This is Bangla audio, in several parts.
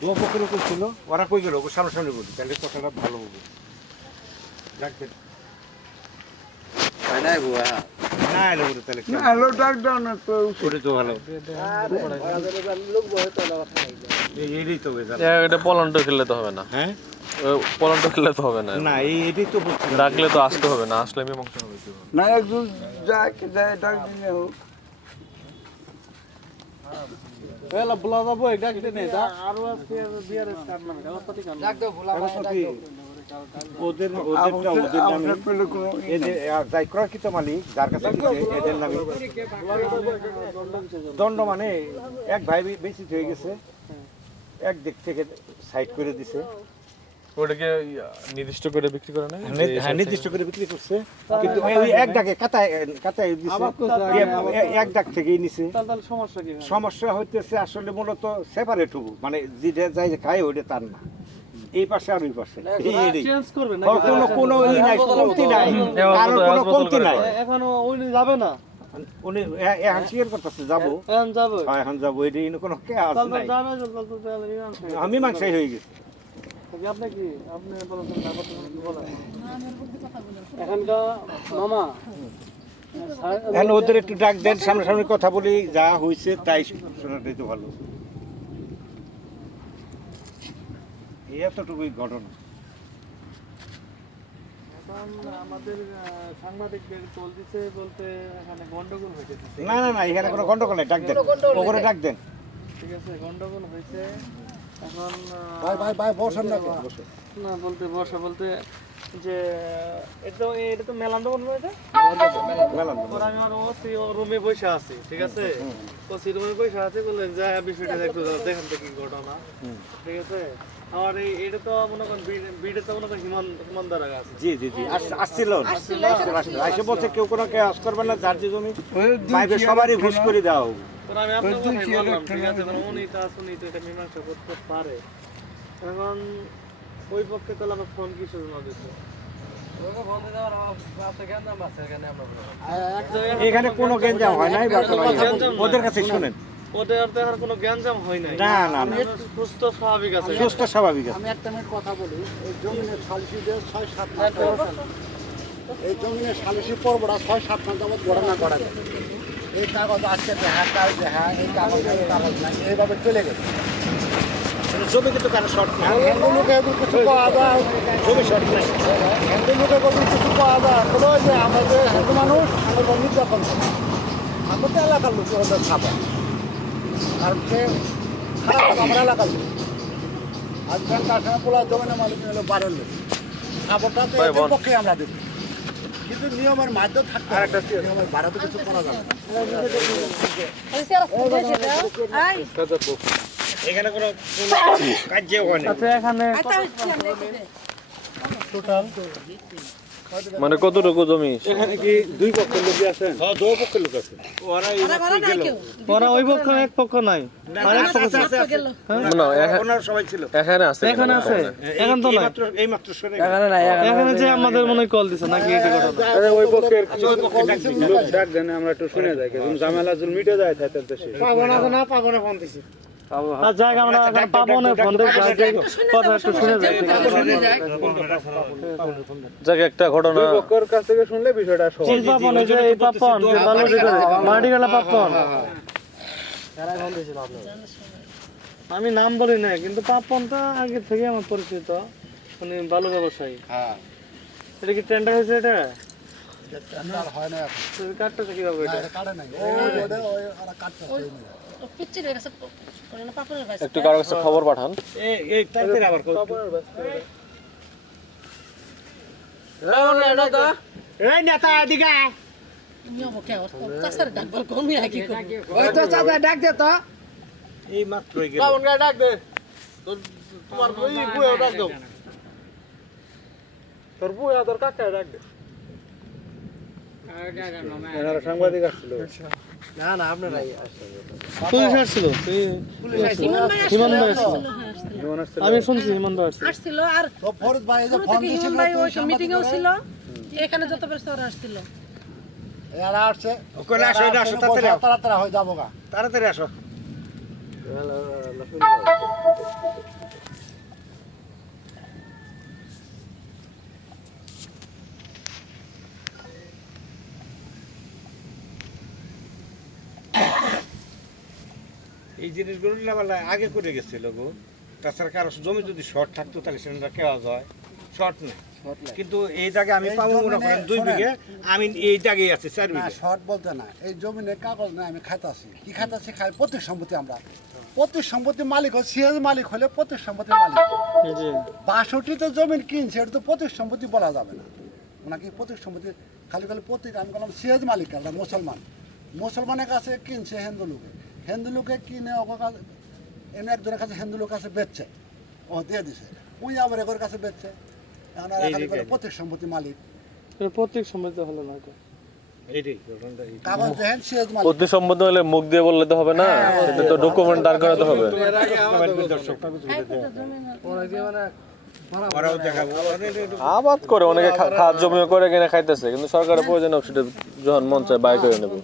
দু পক্ষের উপর ছিল, ওরা কই গেল ওকে সামনাসামনি বলি, তাহলে কথাটা ভালো হবে। ডাকবেন হয় নাই বুয়া না এলো বলে তাহলে না হ্যালো ডাক দাও না তো করে তো ভালো। এইটাই তো বেজার। এটা পলান্টো খেললে তো হবে না, হ্যাঁ পলান্টো খেললে তো হবে না, না এটাই তো বলছি। ডাকলে তো আসতে হবে না, আসলে মীমাংসা হবে কি না একজন যাকে যায় ডাক দিলে হোক ওদের নামে এই যে যাই ক্রয়কৃত মালিক যার কাছে দিচ্ছে এদের নামে দণ্ড মানে এক ভাই বেশি হয়ে গেছে, এক দিক থেকে সাইড করে দিছে। ওটাকে নির্দিষ্ট করে বিক্রি করে না, হ্যাঁ নির্দিষ্ট করে বিক্রি করছে, কিন্তু ওই এক ডাকে কাতায় কাতায় দিছে, এক ডাক থেকেই নিছে। সমস্যা হইতেছে আসলে মূলত সেপারেট হবো, মানে যেটা যাই যে খায় ওইটা তার না, এই পাশে আর ওই পাশে কোনো কোনো ই নাই, কমতি নাই, কারোর কোনো কমতি নাই। এখনো ওই যাবে না, উনি এখন স্বীকার করতেছে যাবো, এখন যাবে, এখন যাবো, এটা কোনো কে আছে নাই, আমি মাংসাই হয়ে গেছি। আপনি কি আপনি বলেছেন না কথা বলেন এখানকার মামা এখন ওদের একটু ডাক দেন, সামনাসামনি কথা বলি, যা হয়েছে তাই শোনাটাই তো ভালো। এই এতটুকুই ঘটনা। এখন আমাদের সাংবাদিকদের কল দিছে বলতে এখানে গন্ডগোল হয়েছে। না না না এখানে কোনো গন্ডগোল নাই, ডাক দেন, ওপরে ডাক দেন। ঠিক আছে, গন্ডগোল হয়েছে এখন। ভাই বসেন না না বলতে বর্ষা বলতে যে এটা তো মেলান দোকান হয়েছে, আমি আর ওসি রুমে বসে আছি, ঠিক আছে, ওসি রুমে বসে আছে, বললেন যা বিষয়টা একটু দেখেন তো কি ঘটনা, ঠিক আছে। আর এটা তো মনে করেন বিড়ে তো মনে করেন হিমানদার আছে। জি জি জি আসছিল, আসে বলছে কেউ কোনো কে আস করবে না, যার যে জমি পাইবে সবারই ঘুষ করে দাও। আমি আপনার কথাই বললাম, ঠিক আছে, উনি তো আসুন তো এটা মীমাংসা করতে পারে। এখন ওই পক্ষে তাহলে আমার ফোন কিসের জন্য দিচ্ছে? এখানে কোনো গেঞ্জাম হয় নাই, ওদের কাছে শুনেন, ওদের আর দেখার কোনো গ্যাঞ্জাম হয় নাই, না না না সুস্থ স্বাভাবিক আছে, সুস্থ স্বাভাবিক আছে। আমি একটা মিনিট কথা বলি। এই জমিনের সালিশিদের 6-7 মাস এই জমিনের সালিশি পর্বটা 6-7 মাস যাবত গণনা করা যায়। এই কাগজ আজকে দেখা, কাল দেখা, এই কাগজ এই কাগজ না, এইভাবে চলে গেছে। জমি কিন্তু কারো শর্ট না, হিন্দু লোকে কিছু পাওয়া যায়, জমি শর্ট নাই। হিন্দু লোকে কিছু পাওয়া যায়, তবে যে আমাদের হিন্দু মানুষ আমাদের নির্যাতন করে। আমরা তো এলাকার লোক ওদের খাবার, কারণ সে খারাপ আমরা এলাকার লোক। আর তার সঙ্গে পোলা জমিনের মালিক হলো বারের লোক, খাবারটা তো এদের পক্ষে আমরা দেব, কিন্তু নিয়মের মাধ্যমে থাকতে হয়, নিয়মের বাড়া তো কিছু করা যাবে না। এখানে কোনো কাজে হয় না। আচ্ছা এখানে মানে কতটুকু জমি? এখানে কি দুই পক্ষের লোক আছেন? হ্যাঁ দুই পক্ষের লোক আছে। ওরা ওই পক্ষ এক পক্ষ নাই, আরেক পক্ষ না, ওনারা সবাই ছিল এখানে আছে, এখানে আছে, এখন তো নাই, এইমাত্র সরে এখানে নাই এখানে যে আমাদের মনে হয় কল দিছে নাকি এটা ঘটনা। ওই পক্ষের লোক ডাক দেন, আমরা একটু শুনে যাই, কিন্তু ঝামেলা জুল মিটে যায় তাতে দেশে। পাবনা ফোন দিছি। আর জায়গা আমরা পাবো না, ফোন দিয়ে কথা একটু শুনে যাই। যাক একটা ঘটনা পক্ষের কাছ থেকে শুনলে বিষয়টা সহজ। কোন পাপন? এই যে এই পাপন যে বালুর ভিতরে মাটি গেলা পাপন, আমি নাম বলি না, কিন্তু পাপনটা আগে থেকে আমার পরিচিত, উনি বালু ব্যবসায়ী। এটা কি টেন্ডার হয়েছে? এটা হয় না কাটটা কিভাবে এটা? কাটে নাই, ওরা কাটতে একটু কারো কাছে খবর পাঠান। এই তাইতে আবার এই নেতা এদিকে আয়। এই মাত্রই গেল। তোমার বই বইও ডাক দাও, তোর বই আর তোর কাকা ডাক দে। এনারা সাংবাদিক আসছিল। না না আপনারাই আসছেন, পুলিশ আসছিল, হিমান ভাই আসছিল, আমি শুনছি হিমান ভাই আসছিল। আর তো ফরজ ভাই এই যে ফোন দিছিল ভাই ওই মিটিং এও ছিল, এখানে যত ব্যস্ত ওরা আসছিল। এরা আসছে, ওখানে আসো, আসো তাড়াতাড়ি তাড়াতাড়ি হয়ে যাবো গা। তাড়াতাড়ি আসো। এই জিনিসগুলো লেবেলা আগে করে গেছিল গো। তাছাড়া কারো জমি যদি শর্ট থাকতো তাহলে সেটা কেওয়া যায়, শর্ট নেই। কিন্তু এই জায়গায় আমি পাবো মনে করেন 2 বিঘে, আমি এই জায়গায় আছে 4 না বিঘে। শর্ট বলতে না, এই জমিনে কাগজ না আমি খাইতাছি, কি খাইতাছি খাই প্রত্যেক সম্পত্তি। আমরা প্রত্যেক সম্পত্তির মালিক হয়, সিএস মালিক হলে প্রত্যেক সম্পত্তির মালিক। 62তে জমিন কিনছে, এটা তো প্রত্যেক সম্পত্তি বলা যাবে না। ওনাকে প্রত্যেক সম্পত্তি খালি প্রত্যেক, আমি বললাম সিএস মালিক একটা মুসলমান, মুসলমানের কাছে কিনছে হিন্দু লোকে কিনে ওর কাছে এমনি একজনের কাছে হিন্দু লোক কাছে বেচছে, ও দিয়ে দিছে, ওই আবার এগোর কাছে বেচছে। এখন আর খালি বলে প্রত্যেক সম্পত্তি মালিক। প্রত্যেক সম্মতি হলো না এটা। এইটাই ঘটনাটা এই। কাগজ দেখেন সিএস মালিক। প্রতি সম্মত হলে মুখ দিয়ে বললে তো হবে না, সেটা তো ডকুমেন্ট দাঁড় করাতে হবে। ওরাও দেখাবো। আবাদ করে অনেকে খাত জমিও করে কিনে খাইতেছে, কিন্তু সরকারের প্রয়োজন সেটা যখন মন চায় বাই করে নেবে।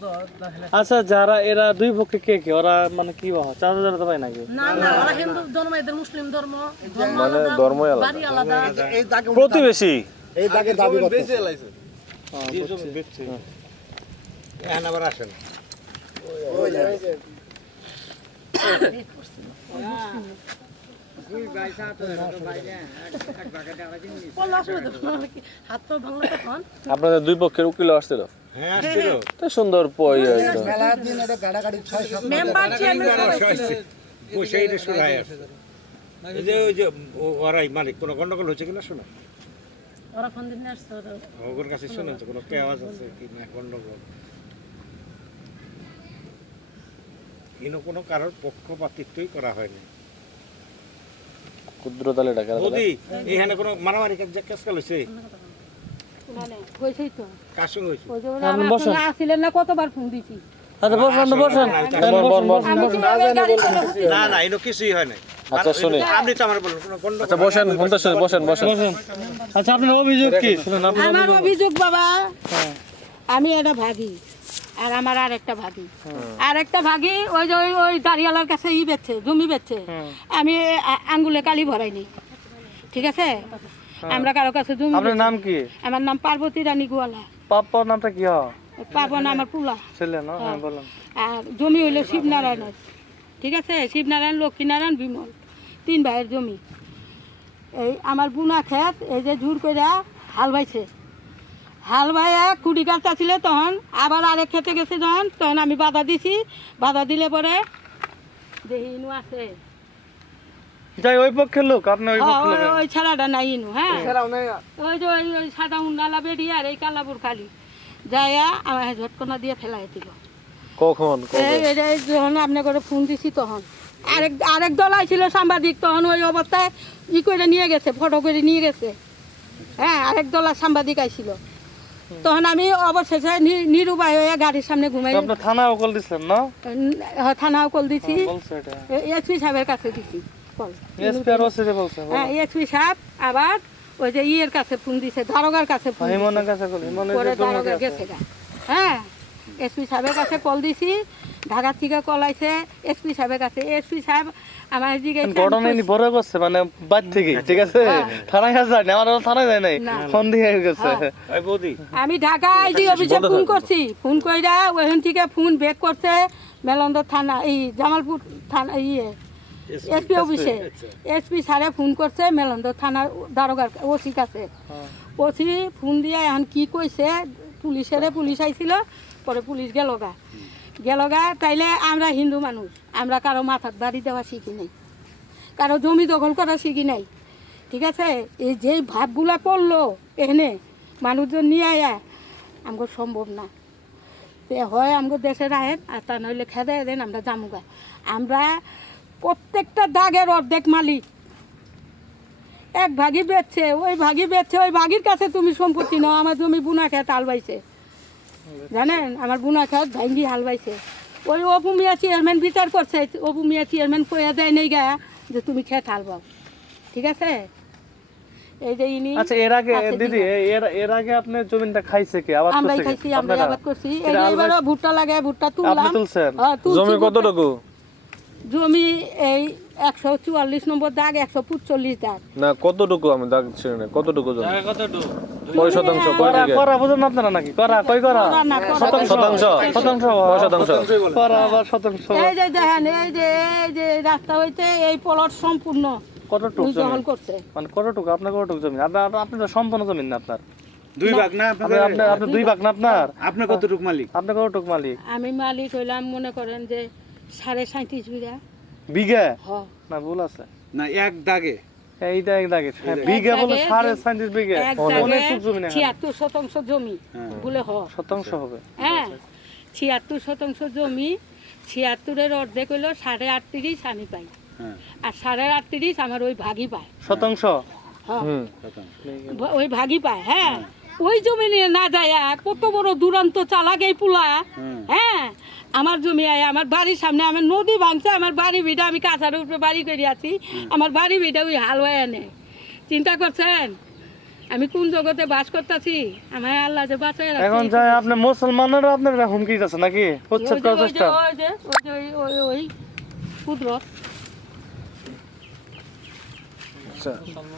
আচ্ছা, যারা এরা দুই পক্ষে কে কে, ওরা মানে কি হয়, চাঁদা চাঁদা তো পায় নাকি? না না, ওরা হিন্দু ধর্ম, এদের মুসলিম ধর্ম, ধর্ম মানে আলাদা, ধর্মই আলাদা। বাড়ি আলাদা। এই দাগে প্রতিবেশী এই দাগে দাবি করতেছে। এই জমি বেচছে। এখন আবার আসেন। বললে অসুবিধা নেই, নাহলে কি হাত পা ভাঙলে তখন? আপনাদের দুই পক্ষের উকিল আসছিল, হ্যাঁ আসছিল। তো সুন্দর পয় একদম। মেলার দিন এটা গাড়াগাড়ি 6-7 মেম্বার চেয়ারম্যান বসে এটা শুরু হয়ে আছে। এই যে ওই যে ওরাই মালিক, কোনো গন্ডগোল হচ্ছে কিনা শোনো, ওরা ফোন দিন আসছে, ওরা ওর কাছে শুনেন তো কোনো কেওয়াজ আছে কি না গন্ডগোল। কিন্তু কোনো কারোর পক্ষপাতিত্বই করা হয়নি। ক্ষুদ্র তালে ডাকা মোদি এখানে কোনো মারামারি কেস হয়েছে? মানে হয়েছেই তো কার সঙ্গে হয়েছে? ওই যে ওরা আমার সঙ্গে আসছিলেন না, কতবার ফোন দিছি। আচ্ছা, বসেন তো, বসেন। না না, এনো কিছুই হয় নাই। আচ্ছা শুনি, আপনি তো আমার বলুন কোনো গন্ডগোল। আচ্ছা বসেন, শুনতেছেন, বসেন বসেন। আচ্ছা, আপনার অভিযোগ কি শুনুন। আপনার আমার অভিযোগ বাবা, আমি একটা ভাগি আর আমার আরেকটা ভাগি, আরেকটা ভাগি ওই যে ওই দাঁড়িয়ালার কাছে বেচছে, জমি বেচছে। আমি আঙ্গুলে কালি ভরাইনি, ঠিক আছে? আমরা কারো কাছে জমি আপনার নাম কি? আমার নাম পার্বতী রানী গোয়ালা। পাপ্পার নামটা কি হয়? পাবন আমার পুলা। ছেলে না? হ্যাঁ, বলেন। আর জমি হইলো শিবনারায়ণের, ঠিক আছে? শিবনারায়ণ, লক্ষ্মীনারায়ণ, বিমল, 3 ভাইয়ের জমি। এই আমার বুনা ক্ষেত, এই যে জোর করে হাল বাইছে, হাল বাইয়া কুড়ি গাছটা ছিল, তখন আবার আরেক খেতে গেছে, তখন আমি বাধা দিছি। বাধা দিলে পরে দেখি ইনু আছে, যাই ওই পক্ষের লোক, আপনি ওই পক্ষের লোক। ওই ছাড়াটা নাই ইনু। হ্যাঁ, ওই যে ওই সাদা উন্নালা বেড়ি আর এই কালাপুর খালি যাইয়া আমার ঝটকনা দিয়ে ফেলাই দিল। কখন এই যখন আপনার করে ফোন দিছি, তখন আরেক দল আইছিল সাংবাদিক, তখন ওই অবস্থায় ই করে নিয়ে গেছে, ফটো করে নিয়ে গেছে। হ্যাঁ, আরেক দল সাংবাদিক আইছিল, তখন আমি অবশেষে নিরুপায় হয়ে গাড়ির সামনে ঘুমাই। আপনি থানাও কল দিচ্ছেন না? থানাও কল দিছি, বলছে এটা এসপি সাহেবের কাছে দিছি কল। এসপি আর ওসিরে বলছে। হ্যাঁ, এসপি সাহেব আবার ওই যে ইয়ের কাছে ফোন দিছে, দারোগার কাছে ফোন দিছে। হিমনের কাছে কল, হিমনের পরে যে জমি দারোগা আছে। গেছে গা। হ্যাঁ, এসপি সাহেবের কাছে কল দিছি, ঢাকা থেকে কল আইছে এসপি সাহেবের কাছে। এসপি সাহেব আমার দিকে ঘটনা নি বড় করছে, মানে বাদ থেকে, ঠিক আছে? থানায় যায় না, আমার থানায় যায় নাই, না। ফোন দিয়ে গেছে। ওই বৌদি আমি ঢাকা আইজি অফিসে ফোন করছি, ফোন কইরা ওইখান থেকে ফোন ব্যাক করছে মেলন্দ থানা, এই জামালপুর থানা, ইয়ে এসপি অফিসে। এসপি স্যারে ফোন করছে মেলন্দ থানার দারোগার ওসি কাছে। ওসি ফোন দিয়ে এখন কি কইছে, পুলিশ আইছিল, পরে পুলিশ গেল গা। তাইলে আমরা হিন্দু মানুষ, আমরা কারো মাথার বাড়ি দেওয়া শিখি নাই, কারো জমি দখল করা শিখি নাই, ঠিক আছে? এই যে ভাবগুলা করলো এখানে মানুষজন নিয়ে আয়া, আমগো সম্ভব না। তে হয় আমগো দেশের আহেন, আর তা নইলে খেদে দেন, আমরা জামুগা। আমরা প্রত্যেকটা দাগের অর্ধেক মালিক। এক ভাগি বেচছে, ওই ভাগির কাছে তুমি সম্পত্তি নাও। আমার জমি বুনা খেত হাল বাইছে, জানেন? আমার বুনা খেত ভাঙ্গি হাল বাইছে। ওই অপু মিয়া চেয়ারম্যান বিচার করছে, অপু মিয়া চেয়ারম্যান কইয়া দেয় নেই গা যে তুমি খেত হাল বাও, ঠিক আছে? এই যে ইনি। আচ্ছা, এর আগে দিদি, এর আগে আপনি জমিটা খাইছে কি? আবাদ আমরাই করছে খাইছি, কি? আমরা আপনারা? আবাদ করছি। এইবারও ভুট্টা লাগে, ভুট্টা আপনি তুললাম। তুলছেন? হ্যাঁ, তুলছি জমি ভুট্টা। কতটুকু? জমি এই 144 নম্বর দাগ, 145 দাগ। না কতটুকু, আমি দাগ ছিল না, কতটুকু জমি? কতটুকু? কয় শতাংশ কয় দিকে করা বুঝেন না আপনারা নাকি করা কই করা করা না, করা। শতাংশ শতাংশ কয় শতাংশ করা আবার শতাংশ এই যে দেখেন এই যে রাস্তা হইতে এই প্লট সম্পূর্ণ কতটুক উই জমি দখল করছে। মানে কতটুক আপনার কতটুক জমি আপনি তো সম্পূর্ণ জমি না আপনার 2 ভাগ না আপনি 2 ভাগ না আপনার আপনি কতটুক মালিক? আপনি কতটুক মালিক আমি মালিক হইলাম মনে করেন যে 37.5 বিঘা। বিঘা হ না ভুল আছে না এক দাগে এইটা এক দাগে বিঘা বলে 37.5 বিঘা এক অনেক দাগে জমি না 76 শতাংশ জমি বলে হ। শতাংশ হবে হ্যাঁ 76 শতাংশ জমি, 76-এর অর্ধেক হইলো 38.5 আমি পাই, আর 38.5 আমার ওই ভাগই পায়। শতাংশ হ্যাঁ হুম ওই ভাগই পায়। হ্যাঁ ওই জমি নিয়ে না যায় কত বড় দুরন্ত চালাক এই পুলা। হ্যাঁ আমার জমি আয় আমার বাড়ির সামনে আমার নদী ভাঙছে, আমার বাড়ি ভিটা আমি কাঁচার উপরে বাড়ি করে আছি, আমার বাড়ি ভিটা ওই হালওয়ায় আনে। চিন্তা করছেন আমি কোন জগতে বাস করতেছি? আমার আল্লাহ যে বাঁচায় রাখছে। এখন যাই আপনি মুসলমানেরা আপনার হুমকি দিতেছে নাকি উচ্ছেদ করার চেষ্টা ওই কুদরত।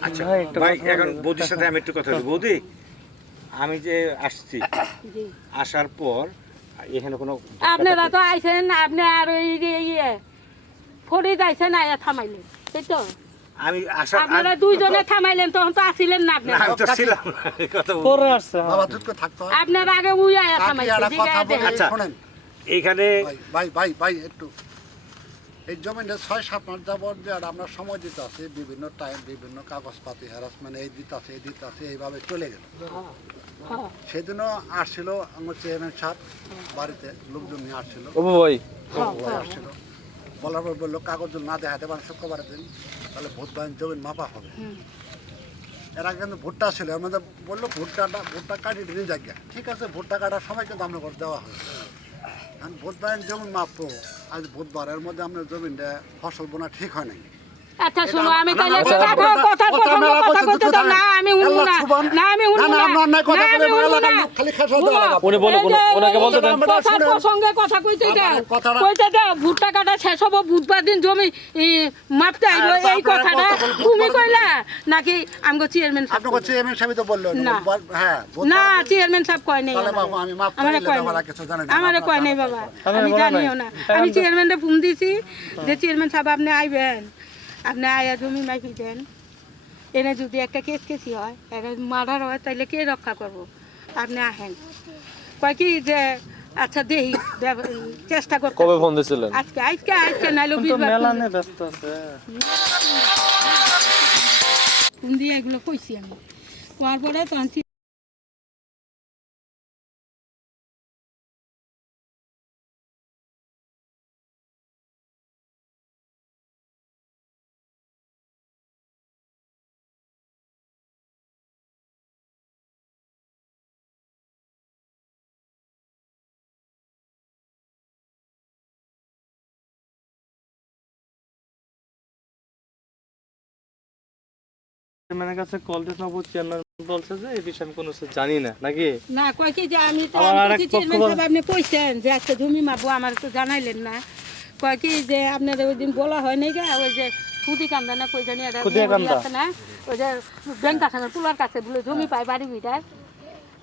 আচ্ছা ভাই এখন বৌদির সাথে আমি একটু কথা বলি। বৌদি আমি যে আসছি, জি। আসার পর এখানে কোনো আপনারা তো আইছেন, আপনি আর ওই ইয়ে ফরিদ আইছেন আয়া থামাইলেন, তাই তো? আমি আসার আপনারা দুইজনে থামাইলেন, তখন তো আসিলেন না না আপনারা। আমি তো ছিলাম না, এই কথা বলছি। পরে আসছে বাবা দুধ করে থাকতে হয়। আপনারা আগে উই আয়া কাকি থামাইছেন, একটা ঠিক কথা আছে? বলে আচ্ছা। শোনেন এইখানে ভাই একটু এই জমিটা 6-7 মাস যাবত যে আর আমরা সময় দিতে আছে, বিভিন্ন টাইম বিভিন্ন কাগজপাতি হ্যারাসমেন্ট এই দিতে আছে এইভাবে চলে গেল। হ্যাঁ, সেদিনও আসছিল আমার চেয়ারম্যান সাহেব বাড়িতে, লোকজন নিয়ে আসছিল, ও ভাই আসছিল বলার পর বললো কাগজ না দেখাতে পারেন শুক্রবার দিন তাহলে ভোট বাহিন জমিন মাপা হবে। এর আগে কিন্তু ভুট্টা ছিল, এর মধ্যে বললো ভুট্টা কাটিয়ে নিয়ে জায়গা, ঠিক আছে ভুট্টা কাটার সময় কিন্তু আমরা করে দেওয়া হবে। এখন ভোট বাহিন জমিন মাপবো আজ বুধবার, এর মধ্যে আমরা জমিনটা ফসল বোনা ঠিক হয় নাই। আচ্ছা শোনো, আমি তাহলে না, না, কথা কইতে দাও না, আমি শুনবো না, না আমি শুনবো না, উনি বলুন ওনাকে বলতে দেন কথার প্রসঙ্গে কথা কইতে দাও, ভুট্টা কাটা শেষ হবো বুধবার দিন জমি মাপতে আইলো, এই কথাটা তুমি কইলা নাকি আমগো চেয়ারম্যান সাহেব? আপনাকে চেয়ারম্যান সাহেব তো বললো না। হ্যাঁ না চেয়ারম্যান সাহেব কয় নাই, তাহলে বাবা আমি মাপ আমারে কয় আমার নাই, কিছু জানেন আমারে কয় নাই বাবা, আমি জানিও না। আমি চেয়ারম্যানরে ফোন দিছি যে চেয়ারম্যান সাহেব আপনি আইবেন, আপনি আয়া জমি মাইপি দেন, এনে যদি একটা কেসি হয়, একটা মার্ডার হয়, তাহলে কে রক্ষা করব? আপনি আহেন। কয় কি যে আচ্ছা দেখি চেষ্টা করতে। কবে ফোন দিছিলেন? আজকে নাইলো 20 বার মেলা নিয়ে ব্যস্ত আছে ফোন দিয়ে এগুলো কইছি আমি, কোয়ার পরে তখন চেয়ারম্যানের কাছে কল দিতে নব, চেয়ারম্যান বলছে যে এই বিষয়ে আমি কোনো কিছু জানি না নাকি। না কয় কি যে আমি তো আমার আরেক চেয়ারম্যান পক্ষ- সাহেব আপনি কইছেন যে একটা জমি মাপবো, আমার তো জানাইলেন না। কয় কি যে আপনার ওই দিন বলা হয় নাই গা, ওই যে খুদি কান্দা না কই জানি একটা খুদিয়া মেমোরি কান্দা। আছে না, ওই যে ব্যাংক আসানোর পুলার কাছে বলে জমি পায় বাড়ি ভিটার,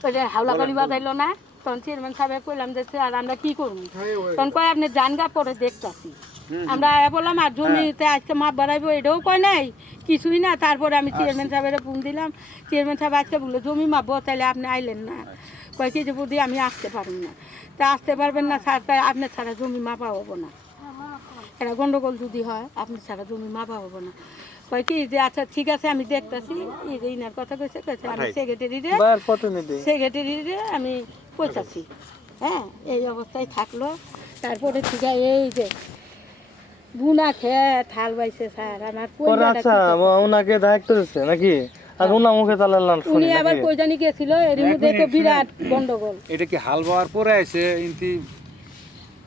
ওই যে হাওলা বাড়ি বাজাইলো না, তখন চেয়ারম্যান সাহেব কইলাম যে আর আমরা কি করবো, তখন কয় আপনি জানগা পরে দেখতাছি। আমরা বললাম আর জমিতে আজকে মাপ বাড়াইবো, এটাও কয় নাই কিছুই না। তারপরে আমি চেয়ারম্যান সাহেবের ফোন দিলাম, চেয়ারম্যান সাহেব আজকে বললো জমি মাপবো, তাহলে আপনি আইলেন না। কয় কি যে বুদ্ধি আমি আসতে পারবো না, তা আসতে পারবেন না স্যার, তাই আপনার ছাড়া জমি মাপা হবো না, এটা গন্ডগোল যদি হয় আপনি ছাড়া জমি মাপা হবো না। কয় কি যে আচ্ছা ঠিক আছে আমি দেখতেছি, এই যে ইনার কথা কইছে আমি সেক্রেটারিরে আমি কইতাছি। হ্যাঁ এই অবস্থায় থাকলো, তারপরে ঠিক আছে এই যে বুনা খেয়ে থাল বাইছে স্যার আমার পরে আচ্ছা ওনাকে দায়িত্ব দিচ্ছে নাকি, আর ওনা মুখে তালালাম উনি শুনি আবার নাকি। কই জানি গেছিল, এর মধ্যে তো বিরাট গন্ডগোল। এটা কি হাল বাওয়ার পরে আইছে ইনতি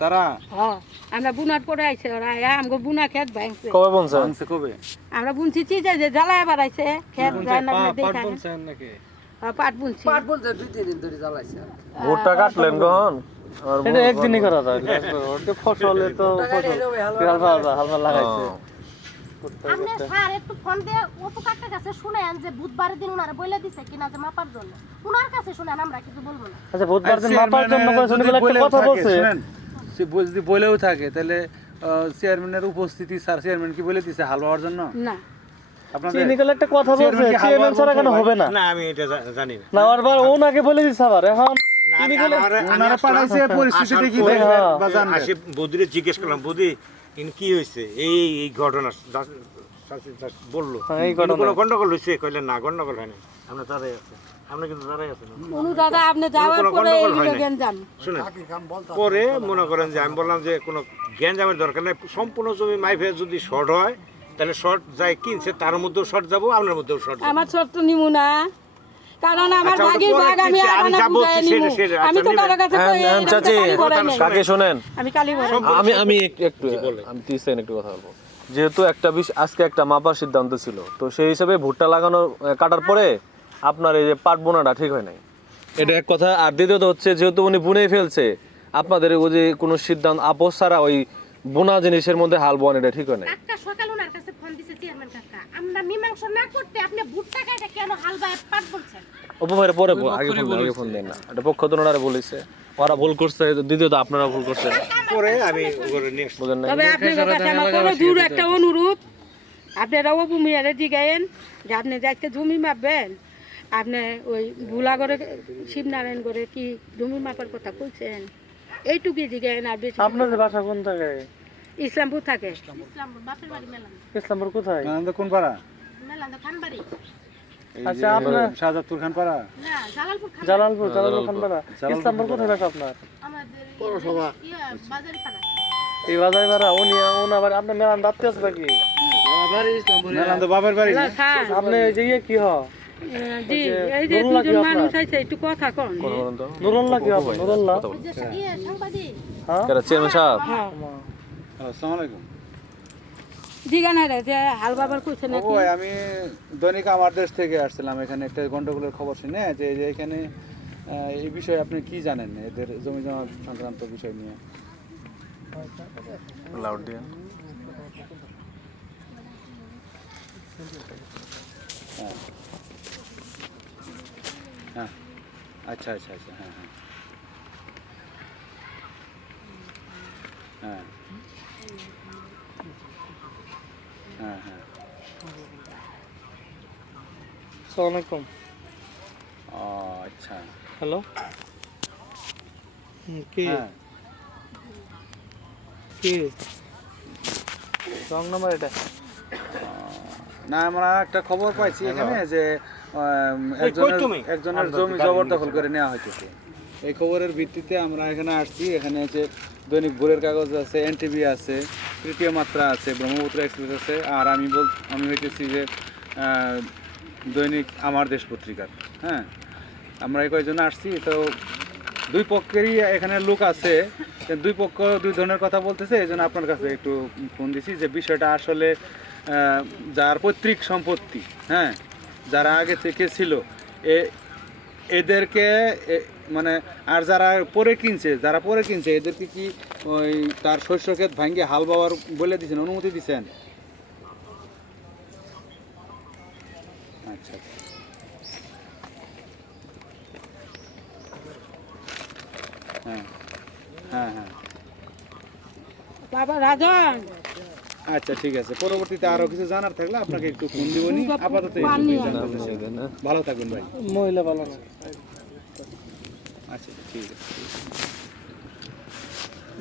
তারা হ্যাঁ আমরা বুনার পরে আইছে ওরা, আমগো বুনা খেত ভাঙছে, কবে বলছেন? ভাঙছে কবে? আমরা বুনছি যে জ্বালায় বাড়াইছে খেত জানা দেখা নাকি পাট বুনছি। ভুট্টা কাটলেন কখন? আর এটা একদিনই করা যায়, ওকে ফসলে তো ফসল হালকা লাগাইছে। করতে আপনি স্যার একটু ফোন দিয়ে অপু কাকার কাছে শুনেন যে বুধবারের দিন উনারে বলে দিছে কিনা যে মাপার জন্য উনার কাছে শুনেন আমরা কিছু বলবো না আচ্ছা বুধবার দিন মাপার জন্য কইছেন বলে একটা কথা বলছে সে যদি বলেও থাকে তাহলে চেয়ারম্যানের উপস্থিতি স্যার চেয়ারম্যান কি বলে দিছে হাল হওয়ার জন্য না আপনাদের চিনিকাল একটা কথা বলছে চেয়ারম্যান ছাড়া কেন হবে না না আমি এটা জানি না না আবার ওনাকে বলে দিছে আবার এখন চিনিকালে ওনারা পাঠাইছে পরিস্থিতিটা কি দেখবেন বা জানবেন আসে বৌদিরে জিজ্ঞেস করলাম বৌদি ইন কি হয়েছে এই এই ঘটনা বললো এই ঘটনা। কোনো গন্ডগোল হয়েছে কইলে না গন্ডগোল হয়নি আমরা তারাই আছে আমরা কিন্তু তারাই আছি না অনু দাদা আপনি যাওয়ার কোনো পরে গন্ডগোল এইগুলো হয় নাই। গেঞ্জাম শুনেন পরে মনে করেন যে আমি বললাম যে কোনো গ্যাঞ্জামের দরকার নেই সম্পূর্ণ জমি মাইফে যদি শর্ট হয় তাহলে শর্ট যায় কিনছে তার মধ্যেও শর্ট যাবো আপনার মধ্যেও শর্ট যাবো আমার ছোট্ট নিমু না কারণ আমার আচ্ছা, ওটা ভাগির পরে ভাগ আমি কিনছে, আমি আনা যা বুঝাই বলছি নিমু সেটা, আমি তো আচ্ছা, কারো কাছে কই হ্যাঁ, এটা তো চাচি কালি ভরাই নাই। কাকে শোনেন আমি কালি ভরাই নাই। আমি একটু আমি 30 সেকেন্ড একটু কথা বলবো যেহেতু একটা আজকে একটা মাপার সিদ্ধান্ত ছিল তো সেই হিসাবে ভুট্টা লাগানো কাটার পরে আপনার এই যে পাট বোনাটা ঠিক হয় নাই এটা এক কথা আর দ্বিতীয়ত হচ্ছে যেহেতু উনি বুনেই ফেলছে আপনাদের ওই যে কোনো সিদ্ধান্ত আপোষ ছাড়া ওই বোনা জিনিসের মধ্যে হাল বোন এটা ঠিক হয় নাই কাকা সকাল ওনার কাছে ফোন দিছে চেয়ারম্যান কাকা আমরা মীমাংসা না করতে আপনি ভুট্টা কাটা কেন হাল বায় পাট বলছেন উপভাইয়ের পরে আগে ফোন দেন না এটা পক্ষ তো ওনারা বলেছে ওরা ভুল করছে দ্বিতীয়ত আপনারা ভুল করছেন পরে আমি ওগুলো নিয়ে আসলাম। বুঝেন না তবে আপনার কাছে আমার কোনো দূর একটা অনুরোধ আপনারা অপু মিয়ারে জিগায়েন যে আপনি যে আজকে জমি মাপবেন আপনি ওই ভুলা করে শিবনারায়ণ করে কি জমি মাপার কথা কইছেন এইটুকুই জিগায়েন আর বেশি আপনাদের বাসা কোন জায়গায় ইসলামপুর থাকে ইসলামপুর বাপের বাড়ি মেলান ইসলামপুর কোথায় কোন পাড়া মেলান তো খানবাড়ি আচ্ছা আপনার শাহজাদপুর খান পাড়া না জালালপুর খান জালালপুর খানপাড়া ইসলামপুর কোথায় বাসা আপনার আমাদের পৌরসভা বাজারি পাড়া এই বাজারে ভাড়া উনি আবার আপনার মেলান দাঁততে আছে নাকি মেলান তো বাবার বাড়ি না? স্যার আপনি এই যে ইয়ে কি হ জি এই যে নুরুল্লাহ কি দুজন আপনার? মানুষ আছে একটু কথা কন বলুন তো নুরুল্লাহ কি আপনার নুরুল্লাহ ওই যে সাংবাদিক হ্যাঁ কেন চেয়ারম্যান সাহেব হ্যাঁ আসসালামু আলাইকুম জিগানা রে যে হাল বাবার কইছে নাকি ওই আমি দৈনিক আমার দেশ থেকে আসছিলাম এখানে একটা গন্ডগোলের খবর শুনে যে যে এখানে এই বিষয়ে আপনি কি জানেন এদের জমি জমা সংক্রান্ত বিষয় নিয়ে লাউড দিয়ে হ্যাঁ হ্যাঁ আচ্ছা আচ্ছা আচ্ছা হ্যাঁ হ্যাঁ হ্যাঁ হ্যাঁ হ্যাঁ আসসালামু আলাইকুম ও আচ্ছা হ্যালো কি হ্যাঁ কি রং নাম্বার এটা না আমরা একটা খবর পাইছি এখানে যে কই তুমি? একজনের জমি জবরদখল করে নেওয়া হইতেছে এই খবরের ভিত্তিতে আমরা এখানে আসছি এখানে যে দৈনিক ভোরের কাগজ আছে এনটিভি আছে তৃতীয় মাত্রা আছে ব্রহ্মপুত্র এক্সপ্রেস আছে আর আমি হইতেছি যে দৈনিক আমার দেশ পত্রিকার হ্যাঁ আমরা এই কয়েকজন আসছি তো দুই পক্ষেরই এখানে লোক আছে দুই পক্ষ দুই ধরনের কথা বলতেছে এই জন্য আপনার কাছে একটু ফোন দিছি যে বিষয়টা আসলে যার পৈতৃক সম্পত্তি হ্যাঁ যারা আগে থেকে ছিল এদেরকে মানে আর যারা পরে কিনছে এদেরকে কি ওই তার শস্য ক্ষেত ভাঙ্গে হাল বাবার বলে দিয়েছেন অনুমতি দিয়েছেন আচ্ছা হ্যাঁ হ্যাঁ হ্যাঁ বাবা রাজন আচ্ছা ঠিক আছে পরবর্তীতে আরো কিছু জানার থাকলে আপনাকে একটু ফোন দিবনি আপাতত এইটুকুই জানতে চাইছি। ভালো থাকবেন ভাই মহিলা ভালো না আচ্ছা ঠিক আছে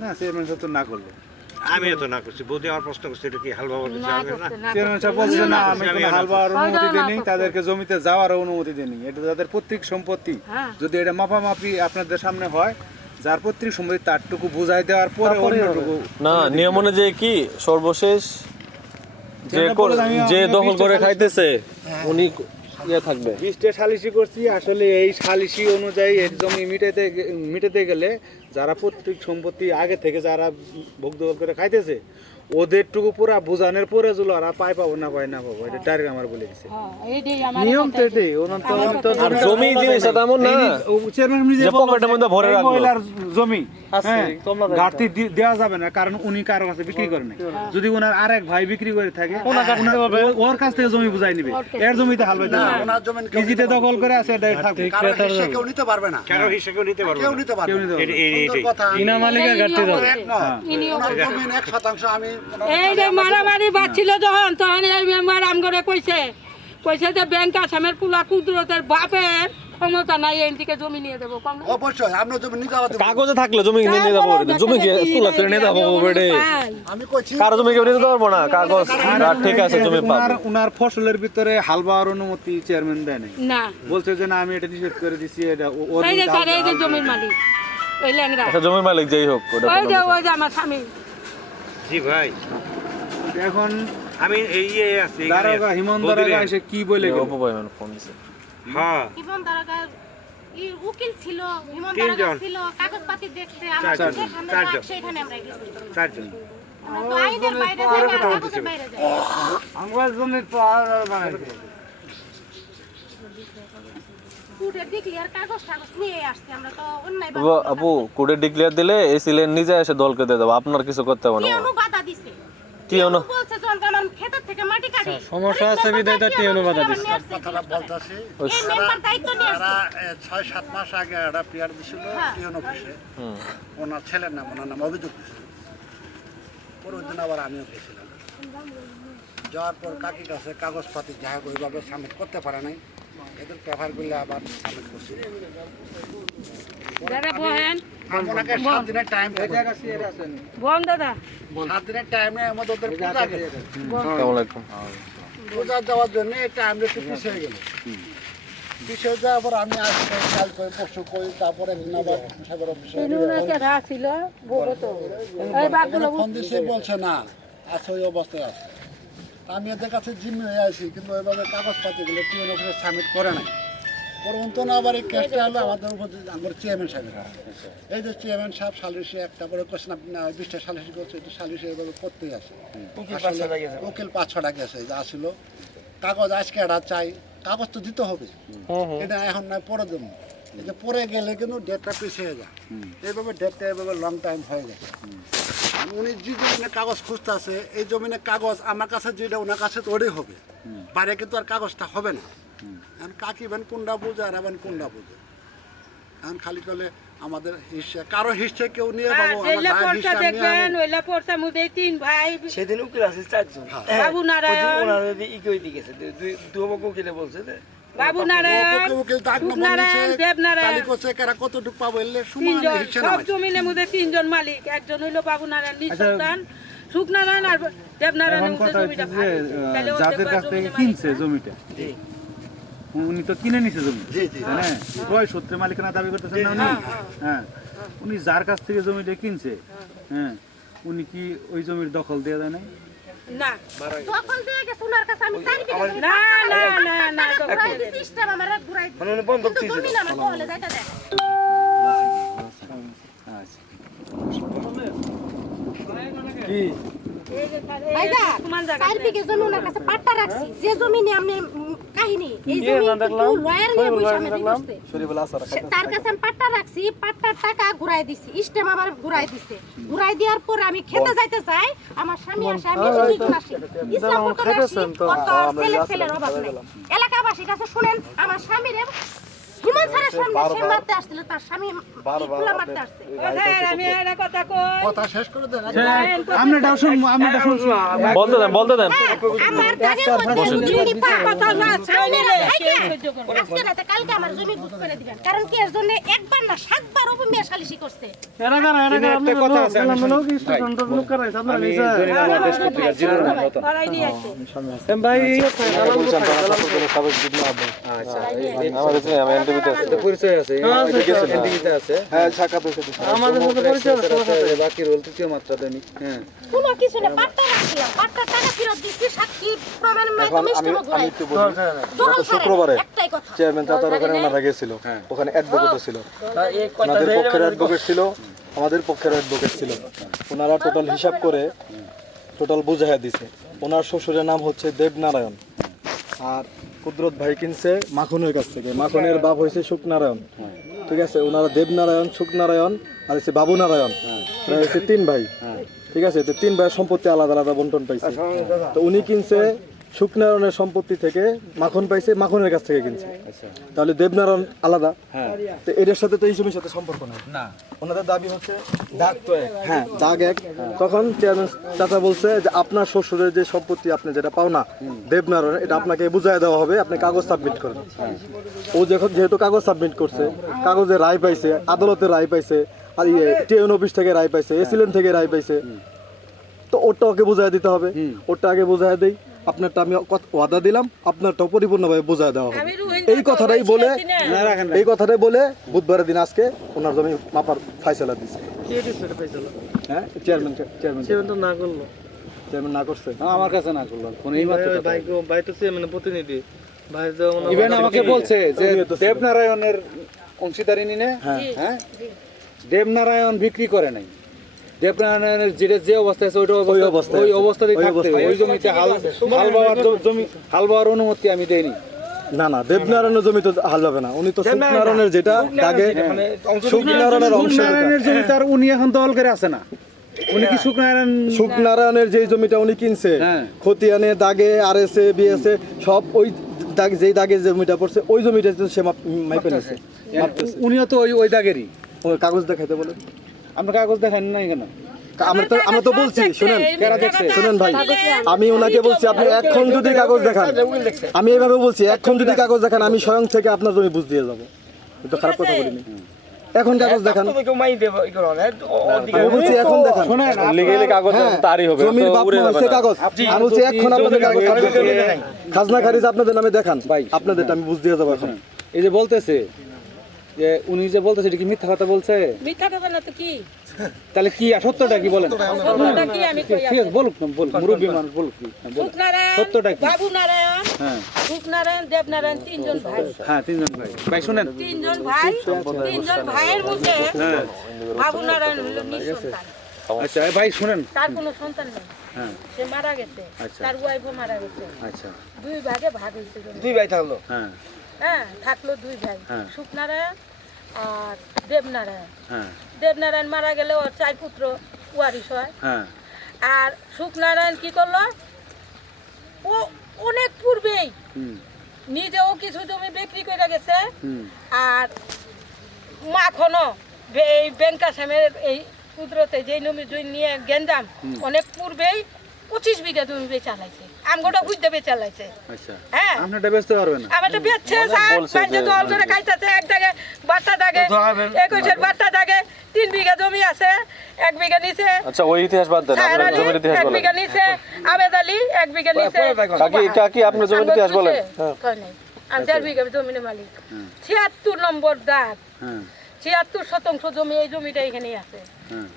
না চেয়ারম্যান সাহেব তো না করলো আমি এত না করছি বৌদি আমার প্রশ্ন করছে এটা কি হাল বাবা করছে না আমি না করতে না চেয়ারম্যান সাহেব বলছে না আমি কোনো হাল বাওয়ার অনুমতি দেইনি তাদেরকে জমিতে যাওয়ার অনুমতি দেইনি এটা তাদের পৈতৃক সম্পত্তি হ্যাঁ যদি এটা মাপামাপি আপনাদের সামনে হয় যার পৈতৃক সম্পত্তি তারটুকু বুঝাই দেওয়ার পরে অন্যটুকু না নিয়ম অনুযায়ী কি সর্বশেষ যে দখল করে খাইতেছে উনি ইয়ে থাকবে 20টা সালিশি করছি আসলে এই সালিশি অনুযায়ী এর জমি মিটাতে গেলে যারা পৈতৃক সম্পত্তি আগে থেকে যারা ভোগ দখল করে খাইতেছে ওদেরটুকু পুরা বুঝানোর পরে জুলো আর পাই পাবো না এটা ডাইরেক্ট আমার বলে দিছে এইটাই আমার নিয়ম তো এটাই আর জমি জিনিসটা তেমন না চেয়ারম্যান নিজে যে পকেটের মধ্যে ভরে রাখবো। মহিলার জমি আছে, হ্যাঁ, কমলা দেয়। ঘাটতি দেওয়া যাবে না কারণ উনি কারো কাছে বিক্রি করেন নাই। যদি ওনার আরেক ভাই বিক্রি করে থাকে ওর কাছ থেকে জমি বুঝাই নিবে এর জমিতে হাল বাইতে ওনার জমি ইজিতে দখল করে আছে এটা থাকবে কারো হিস্সা কেউ নিতে পারবে না কারো হিসেবে নিতে পারবো কেউ না। নিতে পারবে কেউ না। নিতে পারবে না। এটাই কথা কিনা মালিকের ঘাটতি দাও এক নয়। ওনার জমির 1% আমি এই যে মারামারি বাচ্ছিল যখন তখন এই মেম্বার আম করে কইছে যে ব্যাংক আসামের পুলা কুদরতের বাপের ক্ষমতা নাই এই দিকে জমি নিয়ে দেবো কম না? অবশ্যই আমরা জমি নিতে হবে কাগজে থাকলে জমি নিয়ে নিয়ে যাবো জমি কি তুলা করে নিয়ে যাবো বেড়ে আমি কইছি কারো জমি কেউ নিতে পারবো না কাগজ আর ঠিক আছে জমি পাবো উনার ফসলের ভিতরে হাল বাওয়ার অনুমতি চেয়ারম্যান দেয় নাই না বলছে যে না আমি এটা নিষেধ করে দিছি এটা ওর এই যে স্যার এই যে জমির মালিক ওই ল্যাংরা আচ্ছা জমি মালিক যেই হোক ওটা ওই যে আমার স্বামী জি ভাই এখন আমি এই আছি দারোগা হিমন্ত দারোগা এসে কি বলে গেল? অপু ভাই মানে ফোন দিছে হ্যাঁ ইবন দারোগার উকিল ছিল, বিমল তিনজন। দারোগা ছিল, কাগজপাতি দেখতে আমরা চারজন। যেখানে চারজন। যাক সেখানে আমরা গেছি। চারজন আমরা তো আইনের বাইরে যাই না, কাগজের বাইরে যাই। কুড়ে দেখলি আর কাগজ টাগজ নিয়ে আসছি, আমরা তো অন্যায় আপু কোডে ডিক্লেয়ার দিলে এই সিলেন নিজে এসে দলকে দিয়ে দেবো আপনার কিছু করতে হবে না টিএনও বাধা দিছে। কি অনু বলছে যখন আমার ক্ষেতের থেকে মাটি কাটি সমস্যা আছে বিধায় তার টিএনও বাধা দিছে। কথাটা বলতাছি এই মেম্বার দায়িত্ব নিয়ে তারা আসছে। 6-7 মাস আগে একটা পিয়ার দিছিল হ্যাঁ। টিউন অফিসে হুম ওনার ছেলের নাম ওনার নাম অভিযোগ দিছিল পরে ওই দিন আবার আমিও গেছিলাম যাওয়ার পর কাকির কাছে কাগজপাতি যা হোক ওইভাবে সাবমিট করতে পারে নাই এদের পেপারগুলো আবার সাবমিট করছিল দাদা বহেন আমি ওনাকে 7 দিনের টাইম বল দাদা 7 দিনের টাইমে আমাদের ওদের পূজা গেছে আসসালামু আলাইকুম পূজা যাওয়ার জন্য একটা আমরা একটু পিছিয়ে গেল পিছিয়ে যাওয়ার পর আমি আজকে কাল করে পরশু করি তারপরে একদিন আবার সাগর অফিসে তিনুনাকে ছিল বড় তো এই বাপগুলো ফোন দিছে বলছে না আছে ওই অবস্থায় আছে তা আমি এদের কাছে জিম্মি হয়ে আছি কিন্তু ওইভাবে কাগজপাতিগুলো টিউন অফিসে সাবমিট করে নাই পরন্ত না আবার এই কেসটা হলো আমাদের উপর আমার চেয়ারম্যান সাহেবের এই যে চেয়ারম্যান সাহেব সালিশি একটা করে কোশ্চেন আপনি 20টা সালিশি করছে এটা সালিশি এভাবে করতেই আছে উকিল 5-6টা গেছে যা ছিল কাগজ আজকে এটা চাই কাগজ তো দিতে হবে এটা এখন নয় পরে দেবো এই যে পরে গেলে কিন্তু ডেটটা পিছিয়ে যায় এইভাবে ডেটটা এইভাবে লং টাইম হয়ে যায় উনি যে জমিনে কাগজ খুঁজতে আছে এই জমিনে কাগজ আমার কাছে যেটা ওনার কাছে তো ওটাই হবে বাইরে কিন্তু আর কাগজটা হবে না এখন কাকি বেন কোনটা বুঝে আর এবেন কোনটা বুঝে এখন খালি করলে আমাদের হিসা কারো হিসা কেউ নিয়ে পাবো আমার ওইলা ভাইয়ের পড়তা হিসা দেখবেন নিয়ে ওইলা পড়তা মুদে তিন ভাই সেদিন উকিল আছে 4 জন বাবু নারায়ণ ওনার ই কই দি গেছে দুই উকিলে বলছে যে বাবু নারায়ণ উকিল তাক না নারায়ণ বলেছে দেবনারায়ণ কালি করছে কারা কতটুকু পাবো এলে সমান তিনজন হিসা সব না জমিনের মধ্যে তিনজন মালিক একজন হইলো বাবু নারায়ণ নিঃসন্তান সুখনারায়ণ আর দেবনারায়ণ এখন কথা হচ্ছে যে যাদের কাছ থেকে কিনছে জমিটা উনি তো কিনে নিছে জমি জি জি হ্যাঁ ক্রয় সূত্রে মালিকানা দাবি করতেছেন না উনি হ্যাঁ উনি যার কাছ থেকে জমিটা কিনছে হ্যাঁ উনি কি ওই জমির দখল দেওয়া যায় নাই না দখল দিয়ে গেছে ওনার কাছে আমি 4 বিঘা জমি না না না না ঘুরাই দিছি সিস্টেম আমার ঘুরাই দিছি মানে বন্ধক কিন্তু জমি না আমার বলে যাইতা দেখ ভাইজা 4 বিঘা জমি ওনার কাছে পাট্টা রাখছি যে জমি নিয়ে আমি কাহিনী এই জমি কিন্তু লয়ার নিয়ে বসে আমি দিতে তার কাছে আমি পাট্টা রাখছি পাট্টার টাকা ঘুরাই দিছি স্টেম আমার ঘুরাই দিছে ঘুরাই দেওয়ার পর আমি খেতে যাইতে চাই আমার স্বামী আসে আমি দুইজন আসি ইসলামপুর করে আসি ছেলের অভাব নেই এলাকাবাসীর কাছে শুনেন আমার স্বামীরে হিমন স্যারের সামনে সে মারতে আসছিল তার স্বামী ইকুলা মারতে আসছে আমি একটা কথা কই কথা শেষ করে দেন আমরাটাও শুনবো আমরাটাও শুনছি বলতে দেন আমার দাগে মধ্যে জমি কথা না সামনে রাখে আজকে রাতে কালকে আমার জমি বুঝ করে দিবেন কারণ কি এর জন্য একবার না 7 বার অপু মেয়ে সালিশি করতে একটা কথা আছে আমি করাই নিয়ে আসছে ভাই আমি ইন্টারভিউতে আছি পরিচয় আছে এনডিতে আছে হ্যাঁ সাক্ষাৎ হয়েছে আমাদের সাথে পরিচয় আছে বাকি রোল তৃতীয় মাত্রা দেনি হ্যাঁ কোনো কিছু না পাট্টা রাখছিলাম পাট্টার টাকা ফেরত দিচ্ছি সাক্ষী প্রমাণ মাধ্যমে মিষ্টি মুখ ঘুরাই শুক্রবারে একটাই কথা চেয়ারম্যান চাচার ওখানে ওনারা গেছিল ওখানে অ্যাডভোকেটও ছিল ওনাদের পক্ষের অ্যাডভোকেট ছিল আমাদের পক্ষের অ্যাডভোকেট ছিল ওনারা টোটাল হিসাব করে টোটাল বুঝাইয়া দিছে। ওনার শ্বশুরের নাম হচ্ছে দেবনারায়ণ, আর কুদরত ভাই কিনছে মাখনের কাছ থেকে। মাখনের বাপ হয়েছে সুখনারায়ণ, ঠিক আছে। ওনারা দেবনারায়ণ, সুখনারায়ণ আর হচ্ছে বাবু নারায়ণ, ওরা হচ্ছে 3 ভাই, ঠিক আছে। তো 3 ভাইয়ের সম্পত্তি আলাদা আলাদা বন্টন পাইছে। তো উনি কিনছে সুখনারায়ণের সম্পত্তি থেকে, মাখন পাইছে মাখনের কাছ থেকে কিনছে। তাহলে দেবনারায়ণ আলাদা, তো এটার সাথে তো এই জমির সাথে সম্পর্ক নাই না। ওনাদের দাবি হচ্ছে দাগ তো এক, হ্যাঁ দাগ এক। তখন চেয়ারম্যান চাচা বলছে যে আপনার শ্বশুরের যে সম্পত্তি আপনি যেটা পাও না দেবনারায়ণ, এটা আপনাকে বুঝাই দেওয়া হবে, আপনি কাগজ সাবমিট করেন। ও যখন যেহেতু কাগজ সাবমিট করছে, কাগজে রায় পাইছে, আদালতের রায় পাইছে, আর টিএন অফিস থেকে রায় পাইছে, এসিলেন থেকে রায় পাইছে, তো ওটা ওকে বুঝাই দিতে হবে। ওটা আগে বুঝাই দেই, আপনারটা আমি ওয়াদা দিলাম, আপনারটাও পরিপূর্ণভাবে বুঝাই দেওয়া হবে। এই কথাটাই বলে বুধবারের দিন আজকে ওনার জমি মাপার ফাইসলা দিচ্ছে। হ্যাঁ, চেয়ারম্যান তো না করলো, চেয়ারম্যান না করছে, আমার কাছে না করলো, ভাই তো চেয়ারম্যান প্রতিনিধি ভাই তো ইভেন আমাকে বলছে যে দেবনারায়ণের অংশীদারি নিনে, হ্যাঁ দেবনারায়ণ বিক্রি করে নাই, দেবনারায়ণের যে অবস্থায় আছে ওই অবস্থাতেই থাকতে হবে। ওই জমিতে হাল বাওয়ার অনুমতি আমি দেইনি। না না, দেবনারায়ণের জমি তো হাল হবে না, উনি তো সুখনারায়ণের যেটা দাগে সুখনারায়ণের অংশ, জমি তার উনি এখন দল করে আছে না, উনি কি সুখনারায়ণের যে জমিটা উনি কিনছে খতিয়ানে দাগে আরএসএ বিএসএ সব ওই দাগ, যেই দাগে জমিটা পড়ছে ওই জমিটা সে মাইপে নিছে। উনিও তো ওই দাগেরই। ওই কাগজ দেখাইতে বলে, আমরা কাগজ দেখান নাই কেন? আমরা তো বলছি, শুনেন ভাই, আমি ওনাকে বলছি আপনি এখন যদি কাগজ দেখান, আমি এইভাবে বলছি এখন যদি কাগজ দেখান আমি স্বয়ং থেকে আপনার জমি বুঝ দিয়ে যাবো, তো খারাপ কথা বলিনি। এখন কাগজ দেখান, আমি বলছি এখন দেখান, লিগ্যালি কাগজ তারই হবে, জমির বাপ মা হচ্ছে কাগজ। আমি বলছি এখন আপনাদের কাগজ, খাজনা খারিজ আপনাদের নামে দেখান, আপনাদেরটা আমি বুঝ দিয়ে যাবো এখন। এই যে বলতেছে যে উনি যে বলতেছে এটা কি মিথ্যা কথা বলছে? মিথ্যা কথা না তো কি? তাহলে কি সত্যটা কি বলেন? সত্যটা কি আমি কই? ঠিক আছে, বলুক না, বলুক, মুরব্বী মানুষ বলুক। সুখনারায়ণ, সত্যটা কি? বাবু নারায়ণ, হ্যাঁ সুখনারায়ণ, দেবনারায়ণ 3 জন ভাই। হ্যাঁ, 3 জন ভাই। ভাই শুনেন, 3 জন ভাই, 3 জন ভাইয়ের মধ্যে বাবু নারায়ণ হলো নিঃসন্তান। আচ্ছা ভাই শুনেন, তার কোনো সন্তান নেই, হ্যাঁ সে মারা গেছে, তার ওয়াইফও মারা গেছে। আচ্ছা, 2 ভাগে ভাগ হয়েছে জমি। 2 ভাই থাকলো, হ্যাঁ হ্যাঁ থাকলো 2 ভাই, সুখনারায়ণ আর দেবনারায়ণ। হ্যাঁ দেবনারায়ণ মারা গেলে ওর 4 পুত্র ওয়ারিশ হয়। হ্যাঁ আর সুখনারায়ণ কি করলো, ও অনেক পূর্বেই নিজেও কিছু জমি বিক্রি করে গেছে, আর মাখনও এই বেঙ্কাসামের এই কুদরতে যে জমি নিয়ে গেঞ্জাম অনেক পূর্বেই 25 বিঘা জমি বেচে চালাইছে, আমগোটা বুঝতে বেচে চালাইছে। আচ্ছা, হ্যাঁ আপনারটা বেচতে পারবেন না? আমারটা বেচছে, বাইরে দল করে খাইতেছে, এক দাগে বাট্টা দাগে 21 বাট্টা দাগে 3 বিঘা জমি আছে, 1 বিঘা নিচে। আচ্ছা, ওই ইতিহাস বাদ দেন, আপনার জমির ইতিহাস 1 বলেন। বিঘা নিচে আবেদ আলী, 1 বিঘা নিচে কাকি আপনার জমির ইতিহাস বলেন। আমি 1.5 বিঘা জমির মালিক। 76 নম্বর দাগ, 76 শতাংশ জমি, এই জমিটা এখানেই আছে।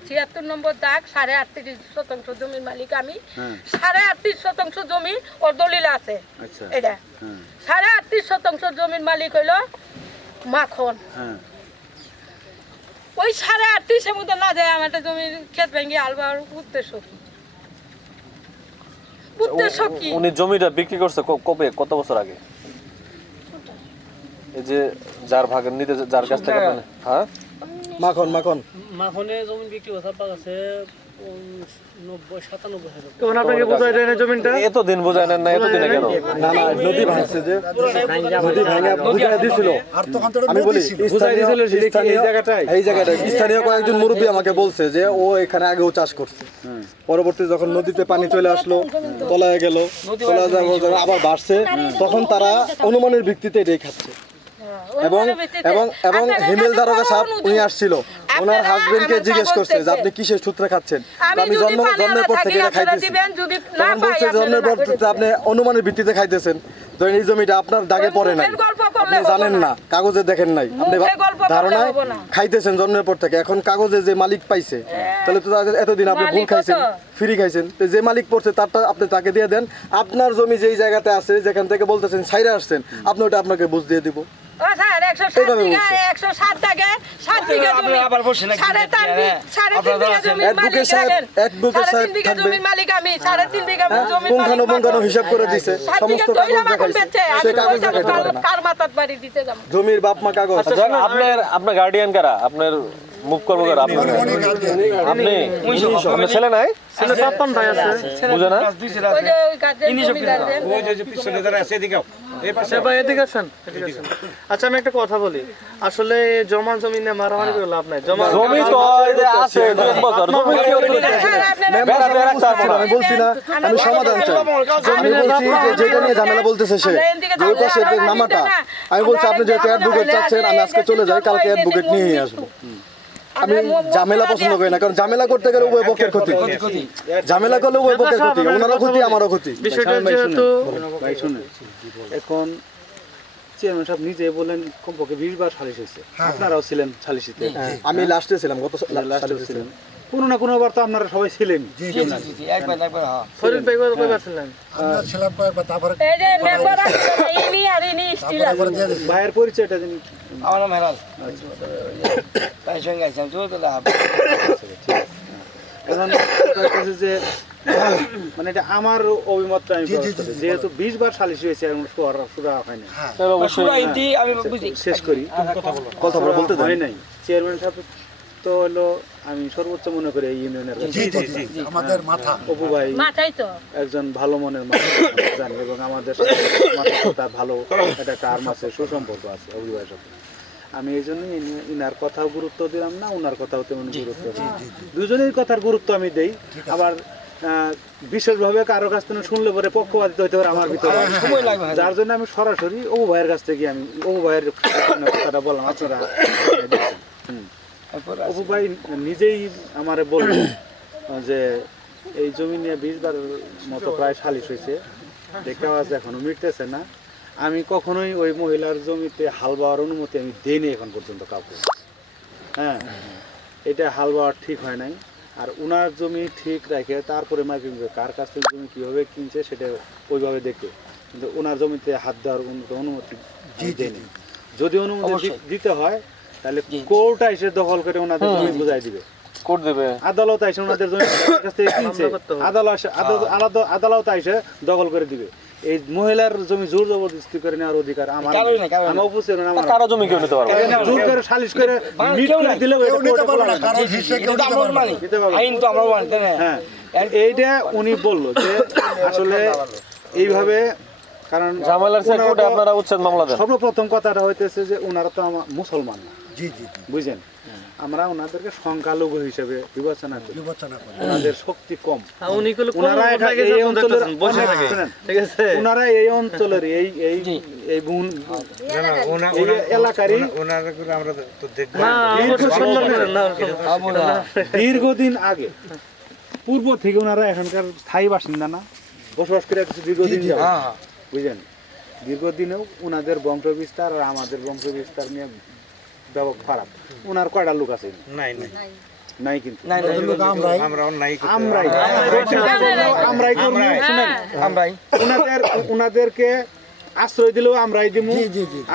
76 নম্বর দাগ, 38.5 শতাংশ জমির মালিক আমি। 38.5 শতাংশ জমি ওর দলিল আছে। এটা 38.5 শতাংশ জমির মালিক হইল মাখন। ওই 38.5 মধ্যে না যায় আমার জমির ক্ষেত ভেঙে আলবার উদ্দেশ্য কি? উদ্দেশ্য কি? উনি জমিটা বিক্রি করছে কবে, কত বছর আগে? এই যে যার ভাগের নিতে, যার কাছ থেকে আপনি, হ্যাঁ মাখনে জমি বিক্রি কথা পাচ্ছে 90-97 হাজার। তখন আপনাকে বুঝাই দেয় না জমিটা? এতদিন বুঝায় নেন না, এতদিনে কেন? না না, নদী ভাঙছে, যে নদী ভাঙা বুঝাই দিছিল। আর তখন তো আমি বলি এই জায়গাটায় স্থানীয় কয়েকজন মুরব্বী আমাকে বলছে যে ও এখানে আগেও চাষ করছে, পরবর্তী যখন নদীতে পানি চলে আসলো, তলায় গেল, তলায় যাওয়ার আবার বাড়ছে, তখন তারা অনুমানের ভিত্তিতে এটাই খাচ্ছে। এবং এবং এবং হিমেল দারোগা সাহেব উনি আসছিল, ওনার হাজবেন্ডকে জিজ্ঞেস করছে যে আপনি কিসের সূত্রে খাচ্ছেন? আমি জন্মের পর থেকে এটা খাইতেছি। তখন বলছে জন্মের পর থেকে আপনি অনুমানের ভিত্তিতে খাইতেছেন, ধরেন এই জমিটা আপনার দাগে পড়ে নাই, আপনি জানেন না, কাগজে দেখেন নাই, আপনি ধারণায় খাইতেছেন জন্মের পর থেকে। এখন কাগজে যে মালিক পাইছে, তাহলে তো এতদিন আপনি ভুল খাইছেন, ফ্রি খাইছেন, তো যে মালিক পড়ছে তারটা আপনি তাকে দিয়ে দেন। আপনার জমি যেই জায়গাতে আছে, যেখান থেকে বলতেছেন সাইরা আসছেন, আপনি ওটা আপনাকে বুঝ দিয়ে দিব। ও স্যার 107 বিঘা 107 দাগে 7 বিঘা জমি আবার বসে নাকি? 3.5 বিঘা জমির মালিক রাখেন। অ্যাডভোকেট সাহেব 3.5 বিঘা থাকবে। জমির মালিক আমি 3.5 বিঘা জমির পুঙ্খানুপুঙ্খানু হিসাব করে দিছে, সমস্ত কাগজ দেখাইছে, সে কাগজ দেখাইতে পারে না। কার মাথাত বাড়ি দিতে যাব? জমির বাপ মা কাগজ। আপনার গার্ডিয়ান কারা? আপনার মুখ করবো কারা? আপনি আপনার ছেলে নাই? ছেলে পাপ্পান ভাই আছে, বুঝে না? ওই যে ওই গার্জেন জমি গার্জেন ওই যে পিছনে যারা আছে এদিকেও এই পাশে ভাই এদিকে আসেন, এদিকে আসেন। আচ্ছা আমি একটা কথা বলি, আসলে জমা জমি নিয়ে মারামারি করে লাভ নাই। জমি তো এই যে আছে 2 বছর জমি কি করে বেড়া বেড়া রাখতে পারবো না। আমি বলছি না, আমি সমাধান চাই। আমি বলছি যে যেটা নিয়ে ঝামেলা বলতেছে সে, যে ওই পাশে যে নামাটা, আমি বলছি আপনি যেহেতু অ্যাডভোকেট চাচ্ছেন, আমি আজকে চলে যাই, কালকে অ্যাডভোকেট নিয়ে আসবো। আমি ঝামেলা পছন্দ করি না, কারণ ঝামেলা করতে গেলে উভয় পক্ষের ক্ষতি। ঝামেলা করলে উভয় পক্ষের ক্ষতি, ওনারও ক্ষতি আমারও ক্ষতি। বিষয়টা যেহেতু ভাই শুনে এখন চেয়ারম্যান সাহেব নিজে বলেন কমপক্ষে 20 বার সালিশ হয়েছে, আপনারাও ছিলেন সালিশিতে, আমি লাস্টে ছিলাম, গত লাস্টে ছিলেন, কোনো না কোনো বার তো আপনারা সবাই ছিলেন। ফরিদ ভাই কই পাচ্ছিলেন? আমরা ছিলাম কয়েকবার, তারপরে এই যে মেম্বার আছে ইনি আর ইনি স্টিল আছে। তারপরে দিয়ে দিছি। ভাইয়ের পরিচয়টা জানি। আমার নাম হেলাল। তাই সঙ্গে আইছিলাম তো তো এখন কথা হচ্ছে যে মানে এটা আমার অভিমতটা আমি প্রকাশ করছি। যেহেতু 20 বার সালিশ হয়েছে এখন সুরা হয় না, আমি বুঝি শেষ করি কথা বলতে দেন। হয় নাই। চেয়ারম্যান সাহেব তো হলো আমি সর্বোচ্চ মনে করি এই ইউনিয়নের কাছে আমাদের মাথা অপু ভাই মাথায় তো একজন ভালো মনের মানুষ জানি, এবং আমাদের সাথে আমার সাথে তার ভালো একটা টার্ম আছে, সুসম্পর্ক আছে অপু ভাইয়ের সাথে। আমি এই জন্য ইনার কথাও গুরুত্ব দিলাম না, উনার কথাও তেমন গুরুত্ব দিলাম না। দুজনের কথার গুরুত্ব আমি দেই, আবার বিশেষভাবে কারো কাছ থেকে শুনলে পরে পক্ষপাতিত হইতে পারে আমার ভিতরে, যার জন্য আমি সরাসরি অপু ভাইয়ের কাছ থেকে আমি অপু ভাইয়ের কথাটা বললাম। আপনারা অপু ভাই নিজেই আমারে বলল যে এই জমি নিয়ে 20 বার মতো প্রায় সালিশ হয়েছে, দেখতে আওয়াজ এখনো মিটতেছে না। আমি কখনোই ওই মহিলার জমিতে হাল বাওয়ার অনুমতি আমি দেইনি এখন পর্যন্ত কাউকে। হ্যাঁ, এটা হাল বাওয়ার ঠিক হয় নাই। আর উনার জমি ঠিক রাখে তারপরে মাইকিং কার কাছ থেকে জমি কীভাবে কিনছে সেটা ওইভাবে দেখে, কিন্তু ওনার জমিতে হাত দেওয়ার অনুমতি দেয়নি। যদি অনুমতি দিতে হয় তাহলে কোর্ট এসে দখল করে ওনাদের জমি বুঝাই দিবে, কোর্ট দেবে, আদালত এসে ওনাদের জমি কাছ থেকে কিনছে, আদালত এসে দখল করে দিবে। এই মহিলার জমি জোর জবরদস্তি করে নেওয়ার অধিকার আমার, আমি অবশ্যই কারো জমি কেউ নিতে পারবে না। জোর করে সালিশ করে মিট করে দিলেও এটা নিতে কোর্টে পারবে বলা না, হয় না। কারো শিষ্যে কেউ নিতে পারবে না। দিতে পারবে না। আইন তো আমরা মানি তাই না? হ্যাঁ, এইটা উনি বললো যে আসলে এইভাবে, কারণ ঝামেলার চেয়ে কোর্টে আপনারা উচ্ছেদ মামলা দেন। সর্বপ্রথম কথাটা হইতেছে যে ওনারা তো আমার মুসলমান না, জি জি জি, বুঝছেন, আমরা ওনাদেরকে সংখ্যালঘু হিসেবে বিবেচনা করি, বিবেচনা করে। ওনাদের শক্তি কম। উনি কইলো ওনারা এই অঞ্চলের বসে থাকে, ঠিক আছে? ওনারা এই অঞ্চলের এই এই এই এলাকারই ওনারা করে আমরা তো দেখব না অবশ্য সম্মান করেন না। দীর্ঘদিন আগে পূর্ব থেকে ওনারা এখানকার স্থায়ী বাসিন্দা না, বসবাস করে আসছে দীর্ঘদিন যাবত। বুঝলেন, দীর্ঘদিনেও ওনাদের বংশ বিস্তার আর আমাদের বংশ বিস্তার নিয়ে ব্যাপক খারাপ। ওনার কয়টা লোক আছে? নাই নাই নাই, কিন্তু আমরাও নাই আমরাই শুনেন, ওনাদেরকে আশ্রয় দিলেও আমরাই দিব,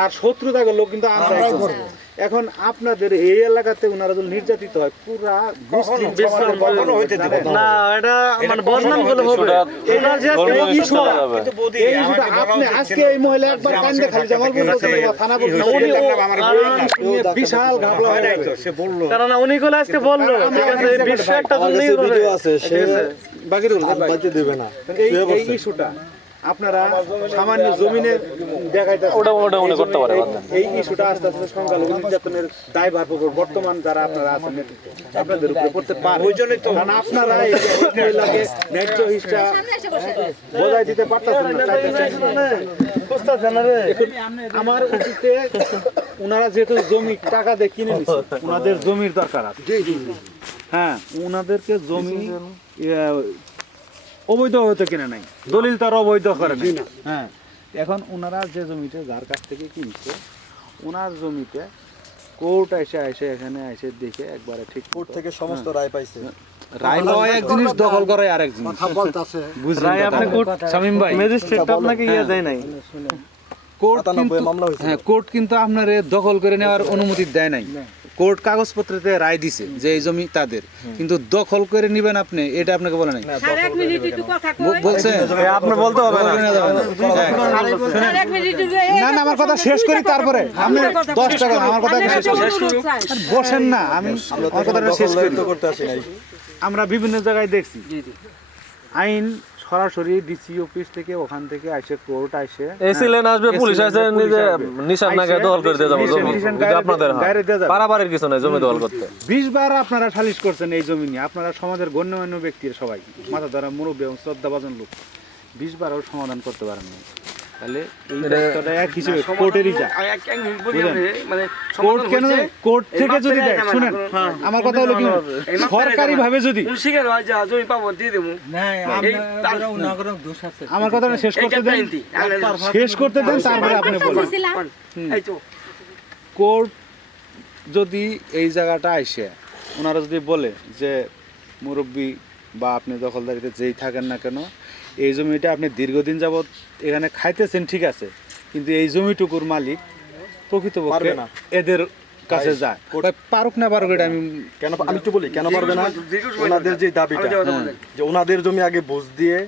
আর শত্রুতা করলেও কিন্তু আমরাই করব। এখন আপনাদের এই এলাকাতে ওনারা যদি নির্যাতিত হয়, পুরা মুসলিম সমাজের কখনো হইতে দেবে না। না এটা মানে বদনাম করলে হবে। এটার যে এই ইস্যুটা, এই ইস্যুটা আপনি আজকে এই মহিলা একবার কান্দে খালি জামালপুর থানা বিশাল ঘাবলা হয়ে যায়। সে বললো কারণ উনি কইলো আজকে বললো, ঠিক আছে, বিশ্ব একটা জমি ভিডিও আছে, সে বাকিরুল বাড়িতে দেবে না। এই ইস্যুটা আপনারা সামান্য জমিনে দেখাইতেছেন, ওটা উনি করতে পারে। এই ইস্যুটা আস্তে আস্তে সংখ্যালঘু নির্যাতনের দায়ভার বর্তমান যারা আপনারা আছেন নেতৃত্বে আপনাদের উপরে পড়তে পারে। ওই জন্যই তো, কারণ আপনারা এই যে মহিলাকে ন্যায্য হিসা বোঝাই দিতে পারতেছেন না। আমার উচিতে ওনারা যেহেতু জমি টাকা দিয়ে কিনে নিচ্ছে, ওনাদের জমির দরকার আছে। হ্যাঁ, ওনাদেরকে জমি অবৈধ হতে কিনে নাই, দলিল তার অবৈধ করে নাই। হ্যাঁ, এখন ওনারা যে জমিতে যার কাছ থেকে কিনছে, ওনার জমিতে কোর্ট এসে এখানে এসে দেখে একবারে ঠিক কোর্ট থেকে সমস্ত রায় পাইছে। রায় পাওয়া এক জিনিস, দখল করা আর এক জিনিস। কথা বলতাছে রায় আপনি কোর্ট শামিম ভাই ম্যাজিস্ট্রেট আপনাকে ইয়া দেয় নাই। কোর্ট 97 কিন্তু মামলা হয়েছিল। হ্যাঁ কোর্ট কিন্তু আপনার দখল করে নেওয়ার অনুমতি দেয় নাই। কোর্ট কাগজপত্রতে রায় দিছে যে এই জমি তাদের, কিন্তু দখল করে নেবেন আপনি এটা আপনাকে বলে নাই। স্যার 1 মিনিট একটু কথা কই। বলছেন আপনি বলতে হবে না। স্যার 1 মিনিট না না আমার কথা শেষ করি তারপরে আপনি 10 টাকা আমার কথা শেষ করুন। বসেন না, আমি আমার কথাটা শেষ করি। করতে আসি নাই। আমরা বিভিন্ন জায়গায় দেখছি আইন সরাসরি ডিসি অফিস থেকে ওখান থেকে আসে কোর্ট আসে এসি লেন আসবে, পুলিশ আসে, নিজে নিশান নাগায় দখল করে দিয়ে যাবো জমি। যদি আপনাদের হয় পারাবারের কিছু নাই জমি দখল করতে। 20 বার আপনারা সালিশ করছেন এই জমি নিয়ে, আপনারা সমাজের গণ্যমান্য ব্যক্তির সবাই মাথা ধরা মুরব্বী এবং শ্রদ্ধাভাজন লোক 20 বারও সমাধান করতে পারেন না। তাহলে এই দায়িত্বটা এক হিসেবে কোর্টেরই যায়। মানে কোর্ট কেন কোর্ট থেকে যদি দেয়, শুনেন আমার কথা হলো কি সরকারি ভাবে যদি শিকার হয় যা জমি পাবো দিয়ে দেবো। আমার কথাটা শেষ করতে দেন, শেষ করতে দেন তারপরে আপনি বলেন। এই তো কোর্ট যদি এই জায়গাটা আইসে ওনারা যদি বলে যে মুরব্বী বা আপনি দখলদারিতে যেই থাকেন না কেন, এই জমিটা আপনি দীর্ঘদিন যাবৎ এখানে খাইতেছেন ঠিক আছে, কিন্তু এই জমিটুকুর মালিক প্রকৃতপক্ষে এদের কাছে যায়। পারুক না পারুক এটা আমি কেন আমি একটু বলি কেন পারবে না? ওনাদের যে দাবিটা যে ওনাদের জমি আগে বুঝ দিয়ে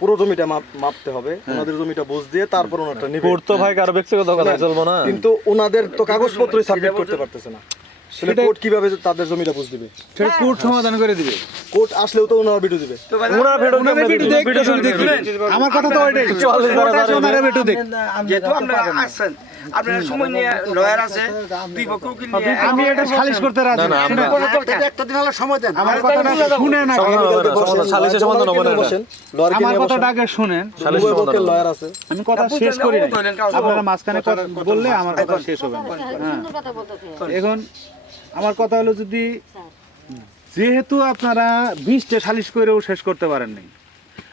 পুরো জমিটা মাপতে হবে, ওনাদের জমিটা বুঝ দিয়ে তারপর ওনারটা নেবে। কোর্ট তো ভাই কারো ব্যক্তিগত কথা চলবো না। কিন্তু ওনাদের তো কাগজপত্রই সাবমিট করতে পারতেছে না। সেটা কোর্ট কিভাবে তাদের জমিটা বুঝ দিবে? সেটা কোর্ট সমাধান করে দিবে। কোর্ট আসলেও তো ওনারা ভিডিও দিবে। আমার কথা তো ওইটাই, ওনারা ভিডিও দেখ। যেহেতু আপনারা আসছেন, আপনার সময় নিয়ে লয়ার আছে, দুই পক্ষ উকিল নিয়ে আমি এটা সালিশ করতে রাজি না। একটা দিন হলো সময় দেন। আমার কথাটা শুনেন না, সালিশে সমাধান হবে না। আমার কথাটা আগে শুনেন, লয়ার আছে। আমি কথা শেষ করি নাই, আপনারা মাঝখানে কথা বললে আমার কথা শেষ হবে না। সুন্দর কথা বলতেছে। এখন আমার কথা হলো যদি যেহেতু আপনারা 20টা সালিশ করেও শেষ করতে পারেন নাই,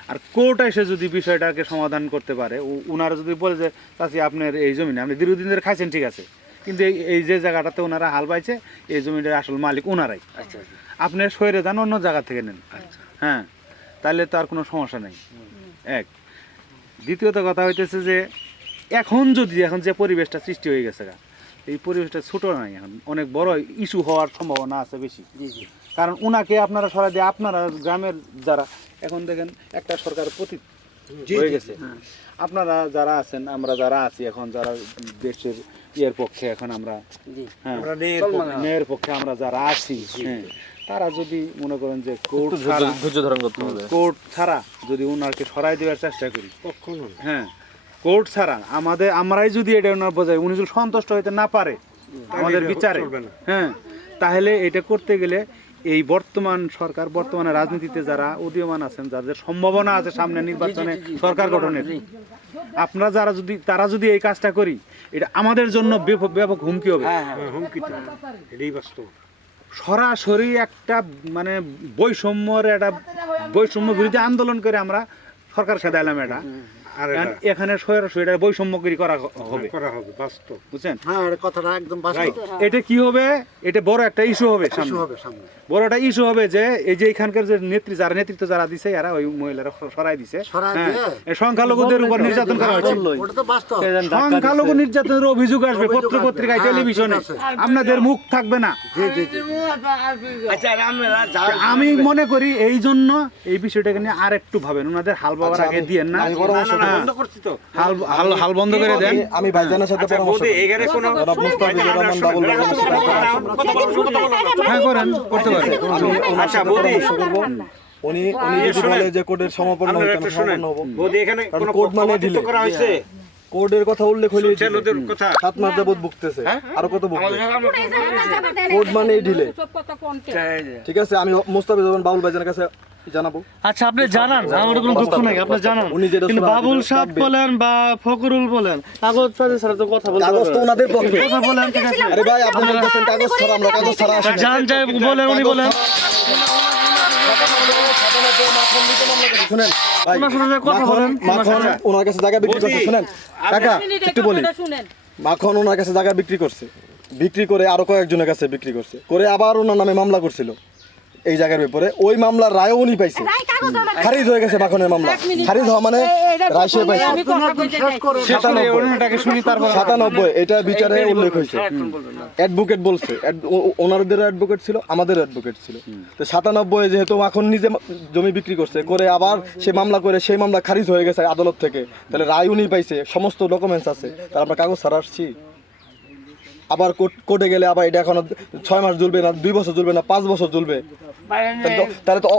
আর কোর্ট এসে যদি বিষয়টাকে সমাধান করতে পারে, ওনারা যদি বলে যে চাচি আপনার এই জমি আপনি দীর্ঘদিন ধরে খাইছেন ঠিক আছে, কিন্তু এই যে জায়গাটাতে ওনারা হাল পাইছে এই জমিটার আসল মালিক ওনারাই, আপনি সরে যান অন্য জায়গা থেকে নেন, হ্যাঁ তাহলে তো আর কোনো সমস্যা নেই। এক দ্বিতীয়ত কথা হইতেছে যে এখন যে পরিবেশটা সৃষ্টি হয়ে গেছে, এই পরিবেশটা ছোট নাই, এখন অনেক বড় ইস্যু হওয়ার সম্ভাবনা আছে বেশি। কারণ ওনাকে আপনারা সরাই দিয়ে আপনারা গ্রামের যারা এখন দেখেন একটা সরকার প্রতি হয়ে গেছে, আপনারা যারা আছেন আমরা যারা আছি এখন যারা দেশের ইয়ের পক্ষে এখন আমরা হ্যাঁ মেয়ের পক্ষে আমরা যারা আছি, হ্যাঁ তারা যদি মনে করেন যে কোর্ট ধৈর্য ধারণ করতে হবে, কোর্ট ছাড়া যদি ওনাকে সরাই দেওয়ার চেষ্টা করি, হ্যাঁ কোর্ট ছাড়া আমরাই যদি এটা ওনার বোঝাই, উনি যদি সন্তুষ্ট হইতে না পারে আমাদের বিচারে, হ্যাঁ তাহলে এটা করতে গেলে এই বর্তমান সরকার বর্তমানে রাজনীতিতে যারা উদীয়মান আছেন, যাদের সম্ভাবনা আছে সামনে নির্বাচনে সরকার গঠনের, আপনারা তারা যদি এই কাজটা করি, এটা আমাদের জন্য ব্যাপক হুমকি হবে। সরাসরি একটা মানে বৈষম্য বিরোধী আন্দোলন করে আমরা সরকার খেদাইলাম এটা, এখানে সরাসরি এটা বৈষম্যকরী করা হবে বাস্তব, বুঝছেন? হ্যাঁ কথাটা একদম বাস্তব। এটা কি হবে, এটা বড় একটা ইস্যু হবে সামনে, বড় একটা ইস্যু হবে যে এই যে এখানকার যে নেতৃত্ব যারা দিছে এরা ওই মহিলারা সরাই দিছে, সংখ্যালঘুদের উপর নির্যাতন করা হচ্ছে, সংখ্যালঘু নির্যাতনের অভিযোগ আসবে পত্র পত্রিকায় টেলিভিশনে, আপনাদের মুখ থাকবে না। আমি মনে করি এই জন্য এই বিষয়টাকে নিয়ে আর একটু ভাবেন, ওনাদের হাল বাবার আগে দিয়েন না, হাল বন্ধ করে দেন। আমি ভাইজানের সাথে পরামর্শ করি। হ্যাঁ করেন, করতে পারেন। উনি যদি বলে যে কোর্টের সমাপন হবে, আমি সমাপন হব। কারণ কোর্ট মানে ঢিলে কোর্টের কথা উল্লেখ হইলে 7 মাস যাবত ভুগতেছে, আর কত ভুগবে? কোর্ট মানে ঢিলে, ঠিক আছে? আমি মোস্তাফিজুর বাবুল ভাইজানের কাছে জানাবো। আচ্ছা আপনি জানান, আমার কোনো দুঃখ নাই, আপনি জানান। কিন্তু বাবুল সাহেব বলেন বা ফকরুল বলেন, কাগজ ছাড়া তো কথা বলতে কাগজ তো ওনাদের পক্ষে কথা বলেন, ঠিক আছে? আরে ভাই আপনি বলতেছেন কাগজ ছাড়া, আমরা কাগজ ছাড়া আসি না। জান যাই বলেন, উনি বলেন শুনেন ভাই, ওনার সাথে কথা বলেন। মাখন ওনার কাছে জায়গা বিক্রি করছে, শুনেন কাকা একটু বলি, মাখন ওনার কাছে জায়গা বিক্রি করছে, বিক্রি করে আরো কয়েকজনের কাছে বিক্রি করছে, করে আবার ওনার নামে মামলা করছিল, এই জায়গার ব্যাপারে ওই মামলার রায়ও উনি পাইছে, রায় কাগজ আমার কাছে। খারিজ হয়ে গেছে মাখনের মামলা। খারিজ হওয়া মানে রায় সে পাইছে। আমি কথা বলতে চাই। 97 এটা বিচারে উল্লেখ হয়েছে। অ্যাডভোকেট বলছে, ওনাদের অ্যাডভোকেট ছিল, আমাদের অ্যাডভোকেট ছিল। তো 97 যেহেতু এখন নিজে জমি বিক্রি করছে, করে আবার সে মামলা করে সেই মামলা খারিজ হয়ে গেছে আদালত থেকে, তাহলে রায় উনি পাইছে, সমস্ত ডকুমেন্টস আছে, তার আমরা কাগজ ছাড়া আসছি। আবার কোর্টে গেলে আবার এটা এখন 6 মাস ঝুলবে না, 2 বছর ঝুলবে না, 5 বছর ঝুলবে, তাহলে তো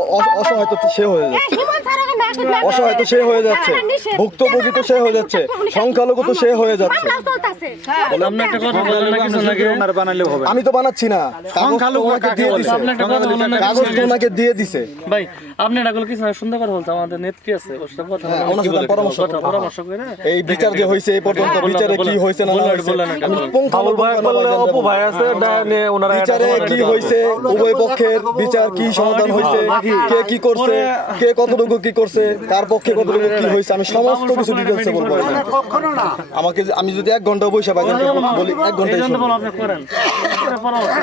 অসহায় তো সে হয়ে যাচ্ছে, হিমন ছাড়া না অসহায় তো সে হয়ে যাচ্ছে, ভুক্তভোগী তো সে হয়ে যাচ্ছে, সংখ্যালঘু তো সে হয়ে যাচ্ছে। মামলা চলতেছে। আপনি একটা কথা বলেন না কিছু নাকি আমি তো বানাচ্ছি না, কাগজ তো ওনাকে দিয়ে দিছে, কাগজ তো ওনাকে দিয়ে দিছে। ভাই আপনি এটাগুলো কিছু না সুন্দর করে বলতে আমাদের নেত্রী আছে ওর সাথে কথা বলে ওনার সাথে পরামর্শ করবো। পরামর্শ করে এই বিচার যে হয়েছে এই পর্যন্ত, বিচারে কি হয়েছে না না হয়েছে আমি পুঙ্খানুপুঙ্খ বললে অপু ভাই আছে, এটা নিয়ে ওনারা বিচারে কি হয়েছে, উভয় পক্ষের বিচার কি সমাধান হয়েছে, কে কি করছে, কে কতটুকু কি করছে, কার পক্ষে কতটুকু কি হয়েছে, আমি সমস্ত কিছু ডিটেইলসে বলবো। কখনো না আমাকে আমি যদি 1 ঘন্টা বসে বলি 1 ঘন্টাই শুনবো, আপনি করেন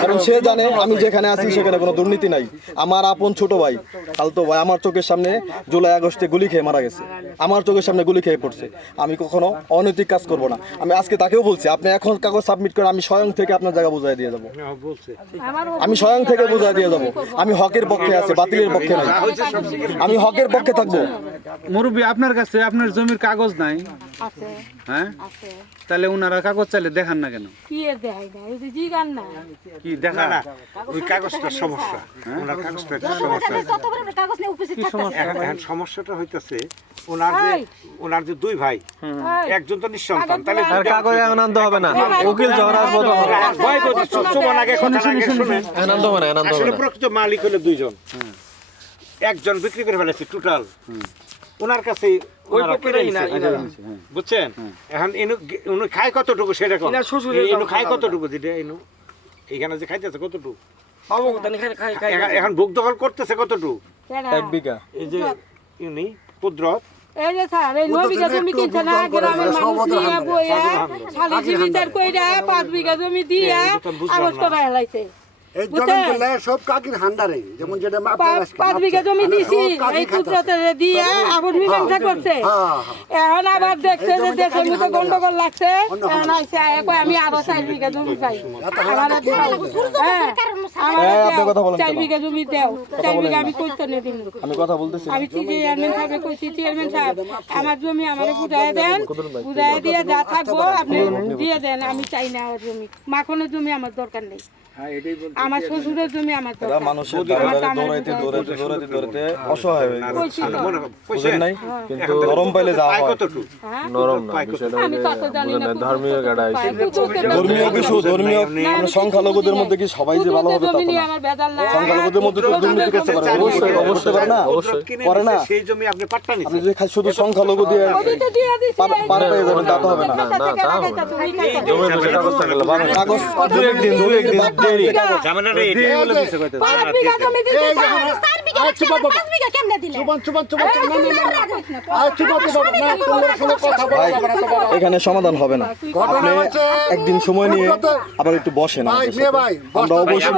কারণ সে জানে আমি যেখানে আছি সেখানে কোনো দুর্নীতি নাই। আমার আপন ছোট ভাই, খালতো ভাই আমার চোখের সামনে জুলাই আগস্টে গুলি খেয়ে মারা গেছে, আমার চোখের সামনে গুলি খেয়ে পড়ছে। আমি কখনো অনৈতিক কাজ করব না। আমি আজকে তাকেও বলছি, আপনি এখন কাগজ সাবমিট করেন, আমি স্বয়ং থেকে আপনার জায়গা বুঝাই দিয়ে যাবো, আমি স্বয়ং থেকে বুঝাই দিয়ে যাবো। আমি হকের পক্ষে আছে, বাতিলের পক্ষে নাই, আমি হকের পক্ষে থাকবো। মুরব্বী আপনার কাছে আপনার জমির কাগজ নাই? আছে হ্যাঁ, আছে। তাহলে উনারা কাগজ চাইলে দেখান না কেন? কি এর দেখাই না, এই যে জিগান না। কি দেখা না ওই কাগজটার সমস্যা, ওনার কাগজটার সমস্যা। যত বড় কাগজ নিয়ে উপস্থিত থাকতেছে। এখন সমস্যাটা হইতেছে ওনার যে 2 ভাই, একজন তো নিঃসন্তান, তাহলে আর কাগজ এখন আনতে হবে না, উকিল যখন আসবো তখন ভয় করতে চুপচাপ আগে কথা আগে শুনেন। আনন্দ হবে না, আনন্দ হবে আসলে না। প্রকৃত মালিক হলো 2 জন, একজন বিক্রি করে ফেলেছে টোটাল ওনার কাছে, বুঝছেন? এখন ইনু খায় কতটুকু সেটা কোন, ইনু খায় কতটুকু, যেটা ইনু এইখানে যে খাইতেছে কতটুকু, এখন ভোগ দখল করতেছে কতটুকু, 1 বিঘা। এই যে ইনি কুদরত এই যে স্যার, এই 9 বিঘা জমি কিনছে না, গ্রামের মানুষ নিয়ে বইয়া শালি জীবিতার কইরা 5 বিঘা জমি দিয়া আবাদ করা হেলাইছে। এই জমিগুলো সব কাকির হান্ডারে, যেমন যেটা 5 বিঘা জমি দিছি, এই কুদরতের দিয়া আবাদ মীমাংসা করছে। এখন আবার দেখছে যে দেশের মধ্যে গন্ডগোল লাগছে, এখন আইসে কয় আমি আরো 4 বিঘা জমি চাই। আমার আপনি কথা বলেন 4 বিঘা জমি দাও, 4 বিঘা আমি কইতে নে দিন। আমি কথা বলতেছি। আমি চেয়ারম্যান সাহেব কইছি, চেয়ারম্যান সাহেব আমার জমি আমারে বুঝাই দেন, বুঝাই দিয়ে যা থাকবো আপনি দিয়ে দেন, আমি চাই না ওর জমি। মাখনের জমি আমার দরকার নেই, আমার শ্বশুরের জমি আমার এরা দরকার। মানুষের দৌড়াইতে অসহায় হয়ে গেছে, বুঝেন নাই? কিন্তু নরম পাইলে যা হয়, নরম না, বিষয়টা আমি কত জানি বুঝেন না, না, ধার্মিক গাড়া আইছে। ধর্মীয় কিছু, ধর্মীয় মানে সংখ্যালঘুদের মধ্যে কি সবাই যে ভালো হবে তা জমি তো নিয়ে না। আমার বেদাল না। সংখ্যালঘুদের মধ্যে তো দুর্নীতি করতে পারে, অবশ্যই অবশ্যই করে না, করে না। সেই জমি আপনি পাট্টা আপনি নিছেন, যদি শুধু সংখ্যালঘু দিয়ে ওই তো দিয়ে দিছি, পার পেয়ে যাবেন তা তো হবে না। জমির মধ্যে কাগজ থাকলে ভালো না। কাগজ দু একদিন দেরি। ঝামেলাটা এইটাই বলে দিছে কইতে। 5 বিঘা জমি দিছি, 4 বিঘা দিছি, 5 বিঘা কেমনে দিলে? ভাই, এখানে সমাধান হবে না, আপনি একদিন সময় নিয়ে আবার একটু বসেন আমাদের সাথে। আমরা অবশ্যই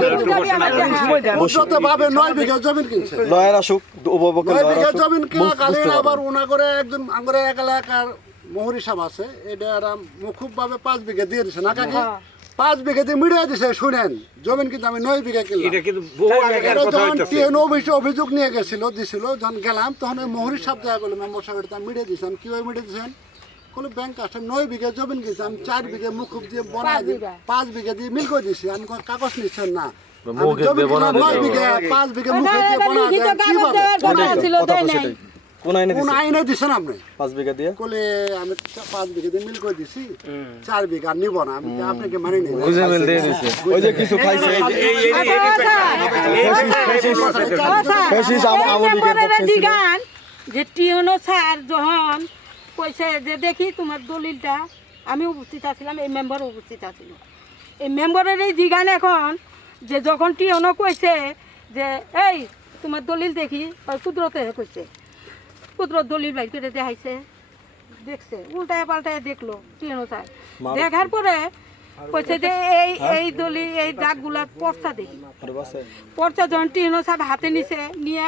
বুঝতে পারবে 9 বিঘা জমি কিনছে, লয়ার আসুক, উপভোক্তা 9 লয়ার বিঘা আসুক, জমি কিনা কালে বুঝতে পারবেন। আবার ওনা করে একজন আমরা এলাকার মহুরি সাহেব আছে, এটা মুখুব ভাবে 5 বিঘা দিয়ে দিছে না কাকি, 5 বিঘা দিয়ে মিডিয়া দিছে। শুনেন, জমিন কিন্তু আমি 9 বিঘা কিনলাম। এটা কিন্তু বহু আগেকার কথা যখন হইতাছে। টিএন অভিযোগ নিয়ে দিছিল, যখন গেলাম তখন ওই মহুরি সাহেব দেখা গেলো মেম্বার সাহেব এটা মিডিয়া দিয়েছেন। কিভাবে মিডিয়া দিয়েছেন? কোনো ব্যাংক আসে 9 বিঘা জমিন কিনছে, আমি 4 বিঘা মুখুব দিয়ে বনাই দিই, 5 বিঘা দিয়ে মিল করে দিছি। আমি কোনো কাগজ নিচ্ছেন না, আমি জমিন কিনলাম 9 বিঘা, 5 বিঘা মুখে দিয়ে বনাই দেন, কিভাবে? কোন আইনে কোন দিছে? আইনে দিছেন আপনি? 5 বিঘা দিয়ে বলে আমি 5 বিঘা দিয়ে মিল করে দিছি, 4 বিঘা নিব না। আমি আপনাকে মানি নেই। বুঝে মিল দিয়ে দিছে। ওই যে কিছু খাইছে ফেসিস আমলিকের পক্ষে ছিল। দিগান যে টিওনো স্যার যখন কইছে যে দেখি তোমার দলিলটা, আমি উপস্থিত আছিলাম, এই মেম্বার উপস্থিত আছিল। এই মেম্বারের এই দিগান এখন যে যখন টিওনো কইছে যে এই তোমার দলিল দেখি, কুদরতে কইছে, কুদরত দলিল বাইর করে দেখাইছে, দেখছে, উল্টায় পাল্টায় দেখলো টিওনো স্যার। দেখার পরে কইছে যে এই দলি এই দাগগুলা পর্চা দেখি পর্চা যখন টিনো সাহেব হাতে নিছে নিয়ে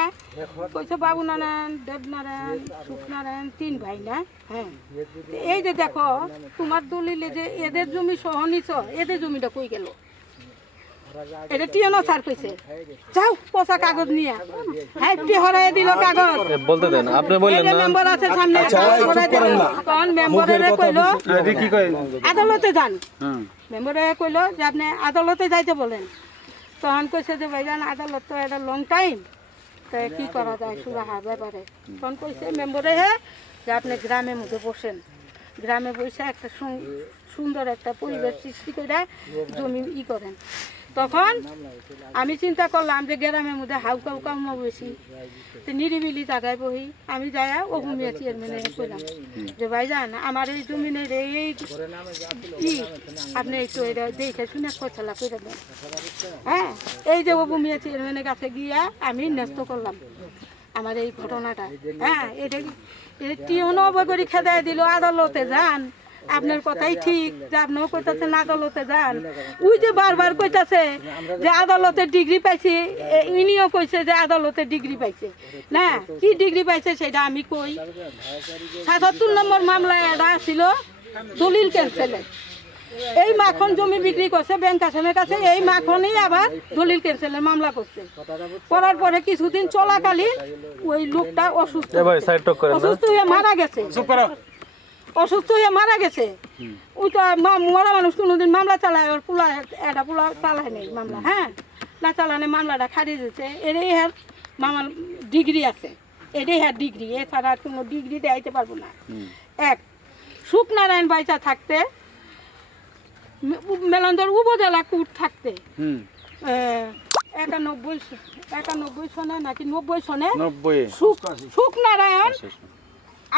কইছে বাবু নারায়ণ দেবনারায়ণ সুখনারায়ণ 3 ভাই না হ্যাঁ এই যে দেখো তোমার দলিলে যে এদের জমি সহ নিছ এদের জমিটা কই গেল এটা টিনো স্যার কইছে যাও পচা কাগজ নিয়ে হ্যাঁ হরাই দিল কাগজ বলতে দেন আপনি বললেন না মেম্বার আছে সামনে কোন মেম্বারে কইলো কি কয় আদালতে যান হ্যাঁ মেম্বারে কইলো যে আপনি আদালতে যাইতে বলেন তখন কইছে যে ভাইজান আদালত তো এটা লং টাইম তো কি করা যায় সুরাহার ব্যাপারে তখন কইছে মেম্বারে যে আপনি গ্রামের মধ্যে বসেন গ্রামে বসে একটা সুন্দর একটা পরিবেশ সৃষ্টি করে জমি করেন তখন আমি চিন্তা করলাম যে গ্রামের মধ্যে হাউকাউ কাম বেশি তো নিরিবিলি জায়গায় বহি আমি যাই অহুমিয়া চেয়ারম্যানে কইলাম যে ভাইজান আমার এই জমিনের এই কি আপনি একটু এটা দেখে শুনে ফসলা করে দেন হ্যাঁ এই যে অহুমিয়া চেয়ারম্যানের কাছে গিয়া আমি ন্যস্ত করলাম আমার এই ঘটনাটা হ্যাঁ এটা টিউন অবগরি খেদাই দিল আদালতে যান আপনার কথাই ঠিক যে আপনিও কইতাছেন আদালতে যান ওই যে বারবার কইতাছে যে আদালতে ডিগ্রি পাইছি ইনিও কইছে যে আদালতে ডিগ্রি পাইছে না কি ডিগ্রি পাইছে সেটা আমি কই ৭৭ নম্বর মামলা এটা ছিল দলিল ক্যান্সেলে এই মাখন জমি বিক্রি করছে ব্যাংক আসামের কাছে এই মাখনই আবার দলিল ক্যান্সেলের মামলা করছে করার পরে কিছুদিন চলাকালীন ওই লোকটা অসুস্থ হয়ে মারা গেছে অসুস্থ হয়ে মারা গেছে ওই তো মরা মানুষ কোনোদিন মামলা চালায় ওর এটা পোলা চালায় নেই মামলা হ্যাঁ না চালানে মামলাটা খারিয়ে দিচ্ছে এটাই হ্যাঁ মামার ডিগ্রি আছে এটাই হ্যাঁ ডিগ্রি এছাড়া আর কোনো ডিগ্রি দেখাইতে পারবো না এক সুখনারায়ণ বাইচা থাকতে মেলন্দর উপজেলা কোর্ট থাকতে 91 সনে নাকি 90 সনে সুখনারায়ণ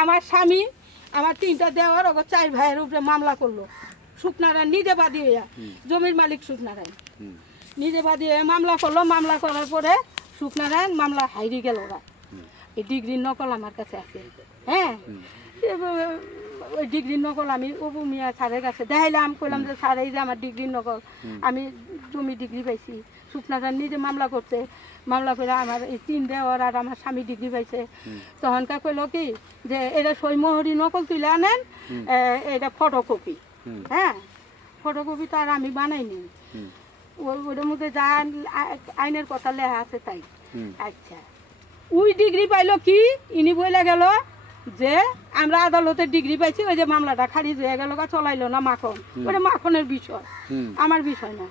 আমার স্বামী আমার 3টা দেওয়ার ওগো 4 ভাইয়ের উপরে মামলা করলো সুখনারায়ণ নিজে বাদী হইয়া জমির মালিক সুখনারায়ণ নিজে বাদী হয়ে মামলা করলো মামলা করার পরে সুখনারায়ণ মামলা হাইরে গেল ওরা এই ডিগ্রির নকল আমার কাছে আছে হ্যাঁ ওই ডিগ্রির নকল আমি অবু মিয়া স্যারের কাছে দেখাইলাম কইলাম যে স্যার এই যে আমার ডিগ্রির নকল আমি জমি ডিগ্রি পাইছি সুখনারায়ণ নিজে মামলা করছে মামলা করে আমার এই 3 দেওয়ার আর আমার স্বামী ডিগ্রি পাইছে তখনকার কইলো কি যে এটা সৈমহরি নকল তুলে আনেন এটা ফটোকপি হ্যাঁ ফটোকপি তো আর আমি বানাইনি ওইটার মধ্যে যা আইনের কথা লেখা আছে তাই আচ্ছা ওই ডিগ্রি পাইলো কি ইনি বলে গেল যে আমরা আদালতে ডিগ্রি পাইছি ওই যে মামলাটা খারিজ হয়ে গেল চলাইলো না মাখন ওটা মাখনের বিষয় আমার বিষয় না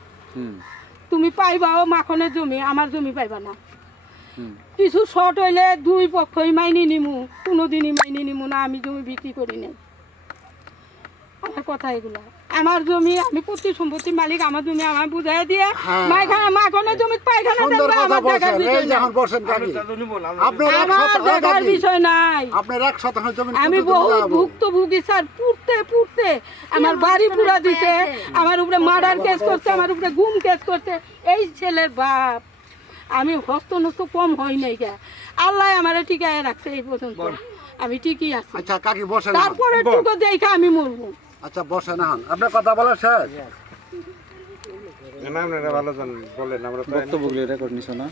তুমি পাইবাও মাখনের জমি আমার জমি পাইবা না কিছু শর্ট হইলে 2 পক্ষই মাইনি নিমু কোনোদিনই মাইনি নিমু না আমি জমি বিক্রি করি নাই আমার কথা এগুলা আমার জমি আমি প্রতি সম্পত্তি মালিক আমার জমি আমার বুঝাই দিয়ে মাখনের জমি পায়খানা দেবে আমার দেখার বিষয় নাই আমি বহু ভুক্তভোগী স্যার পুড়তে আমার বাড়ি পুরা দিছে আমার উপরে মার্ডার কেস করছে আমার উপরে গুম কেস করছে এই ছেলের বাপ আমি হস্ত নস্ত কম হই নাই গে আল্লাহ আমারে ঠিকায় রাখছে এই পর্যন্ত আমি ঠিকই আছি আচ্ছা কাকি বসেন তারপরে টুকু দেখে আমি মরবো আচ্ছা বসেন না আপনার কথা বলা শেষ না আপনারা ভালো জানেন বলেন আমরা তো বক্তব্য রেকর্ড নিছ না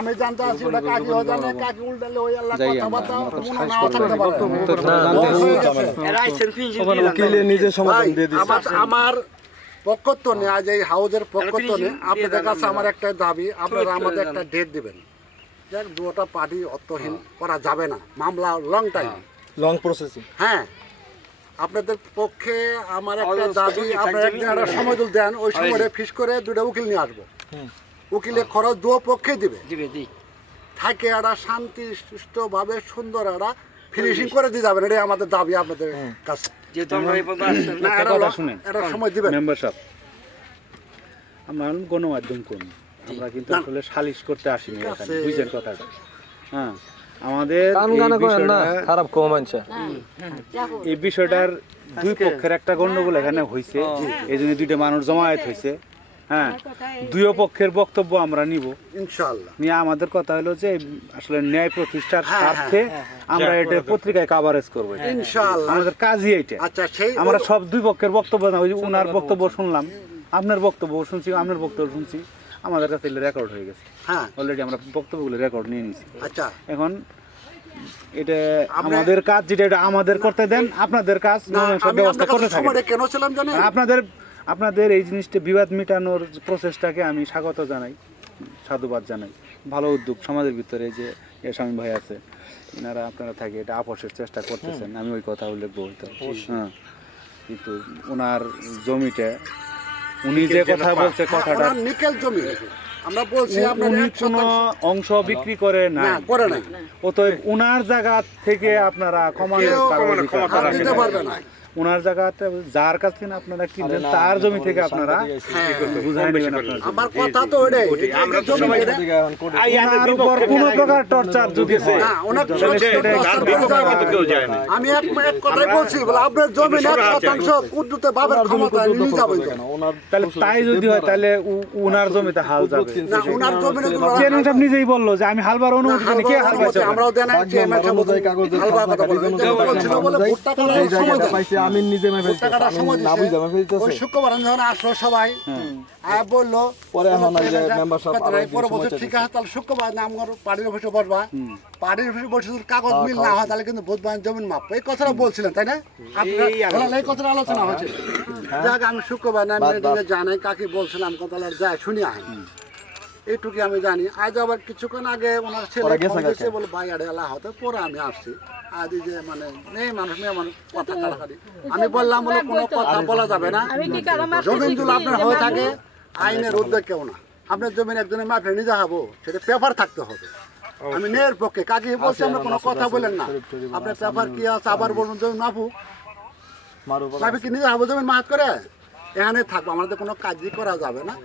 আমি জানতে আছি ওটা কাকি হয়ে জানে কাকি উল্টালে ওই আল্লাহ কথাবার্তা নাও থাকতে পারে নিজে সমাধান দিয়ে দিচ্ছে আমার পক্ষত্ব নেই আজ এই হাউজের পক্ষত্ব নেই আপনাদের কাছে আমার একটা দাবি আপনারা আমাদের একটা ডেট দিবেন যাক 2টা পার্টি অর্থহীন করা যাবে না মামলা লং টাইম লং প্রসেসিং হ্যাঁ আপনাদের পক্ষে আমার একটা দাবি আপনারা একদিন একটা সময় দেন ওই সময় ফিস করে 2টা উকিল নিয়ে আসবো উকিলের খরচ 2 পক্ষে দিবে থাকে একটা শান্তি সুষ্ঠুভাবে সুন্দর একটা ফিনিশিং করে দিয়ে যাবেন এটাই আমাদের দাবি আপনাদের কাছে সময় দিবেন মেম্বার সাহেব আমরা গণমাধ্যম কর্মী আমরা কিন্তু আসলে সালিশ করতে আসিনি এখানে বুঝছেন কথাটা হ্যাঁ আমাদের খারাপ কম আনছে এই বিষয়টার 2 পক্ষের একটা গন্ডগোল এখানে হইছে এই জন্য 2টা মানুষ জমায়েত হইছে হ্যাঁ দুই পক্ষের বক্তব্য আমরা নিব ইনশাআল্লাহ। নিয়ে আমাদের কথা হলো যে আসলে ন্যায় প্রতিষ্ঠার স্বার্থে আমরা এটা পত্রিকায় কাভারেজ করবো ইনশাআল্লাহ। আমাদের কাজই এইটা। আচ্ছা সেই আমরা সব দুই পক্ষের বক্তব্য না, ওই যে ওনার বক্তব্য শুনলাম, আপনার বক্তব্য শুনছি, আপনার বক্তব্য শুনছি, আমাদের কাছে রেকর্ড হয়ে গেছে। হ্যাঁ অলরেডি আমরা বক্তব্যগুলো রেকর্ড নিয়ে নিয়েছি। আচ্ছা এখন এটা আমাদের কাজ, যেটা এটা আমাদের করতে দেন, আপনাদের কাজ মীমাংসার আমি ব্যবস্থা আপনার করতে কাছে থাকেন। সময় কেন ছিলাম জানেন? আপনাদের এই জিনিসটা বিবাদ মেটানোর প্রচেষ্টাকে আমি স্বাগত জানাই, সাধুবাদ জানাই। ভালো উদ্যোগ সমাজের ভিতরে, যে স্বামী ভাই আছে এনারা আপনারা থাকে এটা আপোষের চেষ্টা করতেছেন, আমি ওই কথা উল্লেখ বলতাম। হ্যাঁ কিন্তু ওনার জমিটা উনি যে কথা বলছে কথাটা, ওনার নিকেল জমি আমরা বলছি আপনার উনি 100% কোনো অংশ বিক্রি করে না, না করে নাই, অতএব উনার জায়গা থেকে আপনারা কমানোর কেউ কারণ ক্ষমতা দিতে পারবে না। ওনার জায়গাতে যার কাছ থেকে আপনারা কিনবেন তার জমি থেকে আপনারা বুঝাই নেবেন আপনার জমি। আমার কথা তো ওটাই, আমরা তো জমি সবাই এটা- ওনার উপর কোনো প্রকার টর্চার যদি হয়, না, ওনার তাহলে সেটা তার বিপক্ষে কিন্তু কেউ যায় না। আমি এক কথাই বলছি, বলে আপনার জমি 1% কুদ্দুতে বাবার ক্ষমতা নিয়ে যাবেন তো। তাহলে তাই যদি হয় তাহলে ওনার জমিতে হাল যাবে। না ওনার জমি চেয়ারম্যান সাহেব নিজেই বললো যে আমি হাল বার অনুমতি দিই, কে হাল বাইছে? আমরাও দেন চেয়ারম্যান সাহেব হালবা কথা বলে বলছিল বলে ভুট্টা কাটার সময় দেন। আমি নিজে ভুট্টা কাটার সময় দিছে। ওই শুক্রবার যখন আসলো সবাই আয়া বললো পরে এখন এই যে মেম্বার সাহেব আরো দিন পরে বলছে সময় ঠিক আছে তাহলে শুক্রবার না আমার পার্টির অফিসে বসবা, পার্টির অফিসে বসে যদি কাগজ মিল না হয় তাহলে কিন্তু বুধবার জমিন মাপ, এই কথাটা বলছিলেন তাই না? আপনারা এই কথাটা আলোচনা হয়েছে। যাক আমি শুক্রবার না মিটিংয়ে জানাই কাকে বলছিলাম কথা যায় শুনি আহেন এইটুকু আমি জানি। আজ আবার কিছুক্ষণ আগে ওনার ছেলে ফোন দিয়েছে, বলে ভাই আড়ে এলা হতে, পরে আমি আসছি। আজ এই যে মানে মেয়ে মানুষ কথা কাটাকাটি, আমি বললাম বলে কোনো কথা বলা যাবে না, জমিনগুলো আপনার হয়ে থাকে আইনের উদ্যোগ কেউ না, আপনার জমিন একজনের মাঠে নিয়ে যাবো সেটা পেপার থাকতে হবে। আমি ন্যায়ের পক্ষে কাকে বলছি, আমরা কোনো কথা বলেন না, আপনার পেপার কি আছে আবার বলুন জমি মাপুক মাপে কি নিয়ে যাবো জমিন মাহাত করে এখানে থাকবো, আমাদের কোনো কাজই করা যাবে না।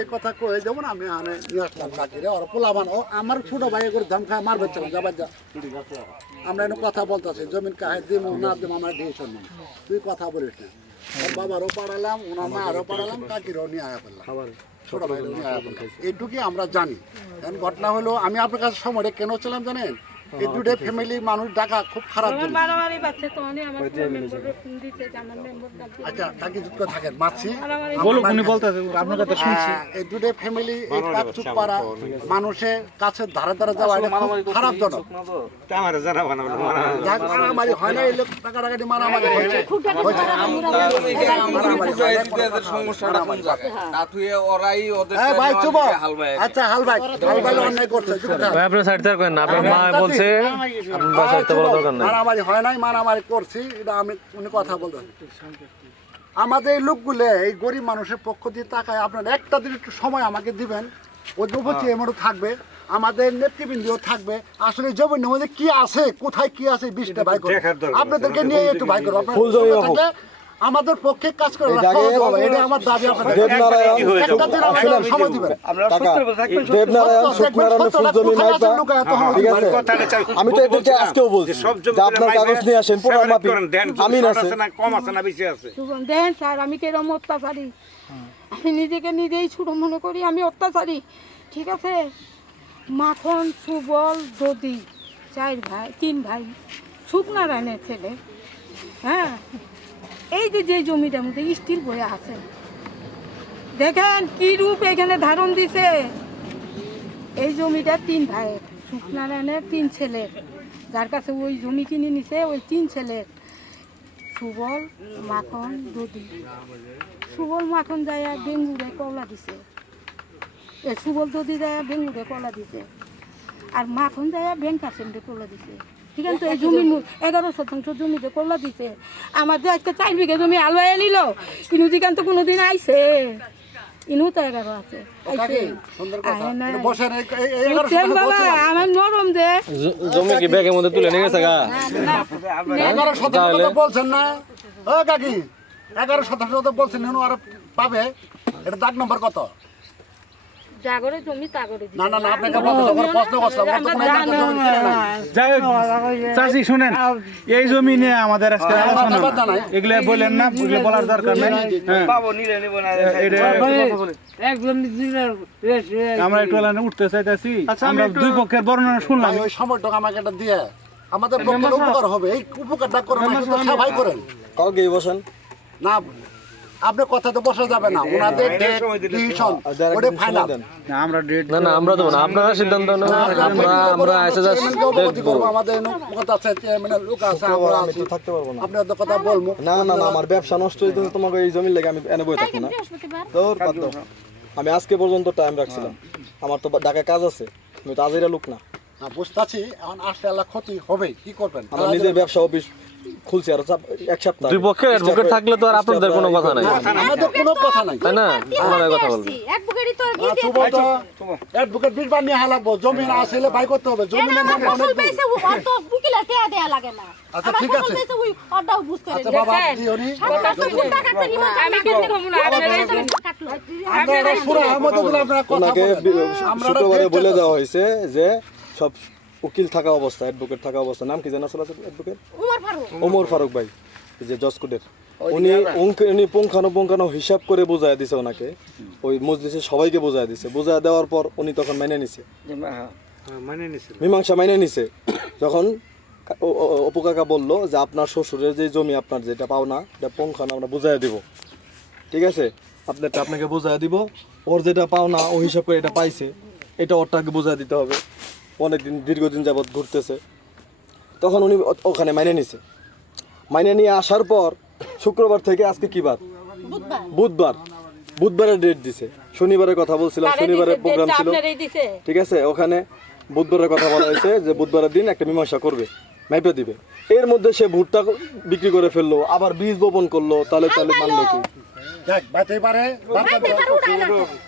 এই কথা কয়ে যেমন আমি এখানে নিয়ে আসলাম কাকিরে, ওরা পোলা বানো আমার ছোটো ভাই করে ধাম খায় মারবে চলে যাবার যা, আমরা এনে কথা বলতেছি জমিন কাহে দিব না দিব আমার ডিসিশন নেই, তুই কথা বলিস না। ওর বাবারও পাড়ালাম, ওনার মারও পাড়ালাম, কাকিরও নিয়ে আয়া ফেললাম, ছোটো ভাইরও নিয়ে আয়া ফেললাম, এইটুকুই আমরা জানি। এখন ঘটনা হলো আমি আপনার কাছে সময়টা কেন ছিলাম জানেন? এই দুটো ফ্যামিলি মানুষ ডাকা খুব খারাপ জিনিস। মারামারি বাচ্চা তো অনেক আমার মেম্বারে ফোন দিতে যে আমার মেম্বার কাছে আচ্ছা কাকি যুক্ত থাকেন মাছি বলুন, উনি বলতেছে আপনার কথা শুনছি। এই দুটো ফ্যামিলি এই কাকচুপ পাড়া মানুষের কাছে ধারে ধারে যাওয়া এটা খুব খারাপজনক। তা আমার জানাবো না, যাক মারামারি হয় না, এই লোক টাকাটাকাটি মারামারি হয়েছে। হ্যাঁ ভাই চুপ। আচ্ছা হাল ভাই অন্যায় করছে চুপ থাক। ভাই আপনি সাইড করেন না, আপনার মা বলছে আপনার বাসায় তো বলা দরকার নাই। মারামারি হয় নাই, মারামারি করছি এটা আমি উনি কথা বলতেন। আমাদের এই লোকগুলো এই গরিব মানুষের পক্ষ দিয়ে তাকায়, আপনার একটা দিন একটু সময় আমাকে দিবেন, ওই উপস্থিত এমনও থাকবে, আমাদের নেতৃবৃন্দও থাকবে, আসলে জমির মধ্যে কি আছে কোথায় কি আছে বিষটা ভাই করো, আপনাদেরকে নিয়ে একটু ভাই করো, আপনার আমাদের পক্ষে কাজ করে সহজ হবে, এটা আমার দাবি। আপনাদের একটা দিন আমাকে সময় দিবেন। আমি তো এদেরকে আজকেও বলছি যে আপনার কাগজ নিয়ে আসেন, প্রমাণ মাপি আমিন আছে কম আছে না বেশি আছে। শুভন দেন স্যার, আমি কিরম অত্যাচারী, আমি নিজেকে নিজেই ছোট মনে করি, আমি অত্যাচারী, ঠিক আছে? মাখন, সুবল, দদি, 3 ভাই, শুকনারায়ণের ছেলে। হ্যাঁ এই যে জমিটার মধ্যে স্টিল বয়ে আছে, দেখেন কি রূপ এখানে ধারণ দিছে। এই জমিটা 3 ভাইয়ের, শুকনারায়ণের 3 ছেলের, যার কাছে ওই জমি কিনে নিছে ওই 3 ছেলের, সুবল, মাখন, দদি। সুবল মাখন যায় বেঙ্গুরে কলা দিছে, সুবল দদি যায় বেঙ্গুরে কলা দিছে, আর মাখন যায় বেঙ্কাসেন্ডে কলা দিছে। ঠিক আছে, এই জমি 11% জমিতে কলা দিছে। আমার যে আজকে 4 বিঘা জমি আলুয়া নিল, ইনু দিকান তো কোনোদিন আইছে, ইনু তো 11 আছে, আমার নরম যে জমি কি ব্যাগের মধ্যে তুলে নিয়ে গেছে গা? 11% বলছেন না ও কাকি, 11% বলছেন আর পাবে, এটা দাগ নম্বর কত? জাগরে জমি তাগরে না না না আপনাকে বলতে হবে, প্রশ্ন করছিলাম কত কোন একটা জমি কিনে নাই। যাই হোক চাচি শুনেন, এই জমি নিয়ে আমাদের আজকে আলোচনা কথা নাই। এগুলো বলেন না, এগুলো বলার দরকার নেই। হ্যাঁ আমরা একটু লাইনে উঠতে চাইতেছি, আমরা দুই পক্ষের বর্ণনা শুনলাম। ওই সময়টা আমাকে একটা দিয়ে আমাদের পক্ষে উপকার হবে, এই উপকারটা করে না কিন্তু সবাই করেন কালকে বসেন না। আপনার কথাতে বসা যাবে না, ওনাদের ডিসিশন ওটা ফাইনাল। না, আমরা ডেট না না আমরা দেবো না, আপনারা সিদ্ধান্ত নেন। আমরা এসে জাস্ট দেখবো। আমাদের কথা আছে, চেয়ারম্যানের লোক আছে, আমরা আমি আছি, তো থাকতে পারবো না। আপনাদের কথা বলবো। না না না, আমার ব্যবসা নষ্ট হইতেছে, তোমাকে এই জমির লেগে আমি এনে বই থাকবো না। তোর বাদ দাও। আমি আজকে পর্যন্ত টাইম রাখছিলাম, আমার তো ঢাকায় কাজ আছে, আমি তো আজেরা লোক না। বুঝতেছি এখন আসলে আল্লাহ ক্ষতি হবে, কি করবেন? আমার নিজের ব্যবসা অফিস খুলছি আর এক সপ্তাহ। দুই পক্ষের অ্যাডভোকেট থাকলে তো আর আপনাদের কোনো কথা নাই, আমাদের কোনো কথা নাই, তাই না? আমরা কথা বলবো। অ্যাডভোকেটই তো দিয়ে দেয়। অ্যাডভোকেট বিল বানিয়ে হালাবো, জমি না আসলে ভাই করতে হবে, জমি না আমার ফসল পেয়েছে অত উকিলের টাকা দেয়া লাগে না। আচ্ছা, ঠিক আছে। ওই অর্ডাও বুঝ করে আচ্ছা বাবা, দিওনি আমি কেন কমু না কাটলো। আমরা পুরো আমাদের দিলে আপনারা কথা ওনাকে বলেন। আমরা শুক্রবারে বলে দেওয়া হয়েছে যে সব উকিল থাকা অবস্থা, অ্যাডভোকেট থাকা অবস্থা। নাম কি জানা ছিল অ্যাডভোকেট? উমর ফারুক। ওমর ফারুক ভাই, এই যে জজকোটের উনি পুঙ্খানো হিসাব করে বোঝায় দিছে ওনাকে, ওই মজলিসে সবাইকে বোঝায় দিছে। বোঝায় দেওয়ার পর উনি তখন মেনে নিছে, মীমাংসা মেনে নিছে। যখন অপু কাকা বললো যে আপনার শ্বশুরের যে জমি আপনার যেটা পাওনা, এটা পুঙ্খানো আমরা বুঝাই দিব, ঠিক আছে, আপনারটা আপনাকে বোঝাই দিব, ওর যেটা পাওনা ও হিসাব করে এটা পাইছে, এটা ওরটাকে বোঝাই দিতে হবে। অনেকদিন দীর্ঘদিন যাবৎ ঘুরতেছে, তখন উনি ওখানে মাইনে নিছে। মাইনে নিয়ে আসার পর শুক্রবার থেকে আজকে কি বার? বুধবারের ডেট দিছে। শনিবারের কথা বলছিলাম, শনিবারের প্রোগ্রাম ছিল, ঠিক আছে। ওখানে বুধবারের কথা বলা হয়েছে যে বুধবারের দিন একটা মীমাংসা করবে, মাইপে দিবে। এর মধ্যে সে ভুট্টা বিক্রি করে ফেললো, আবার বীজ বপন করলো, তাহলে মানলো কি? যাক, বাইতে পারে,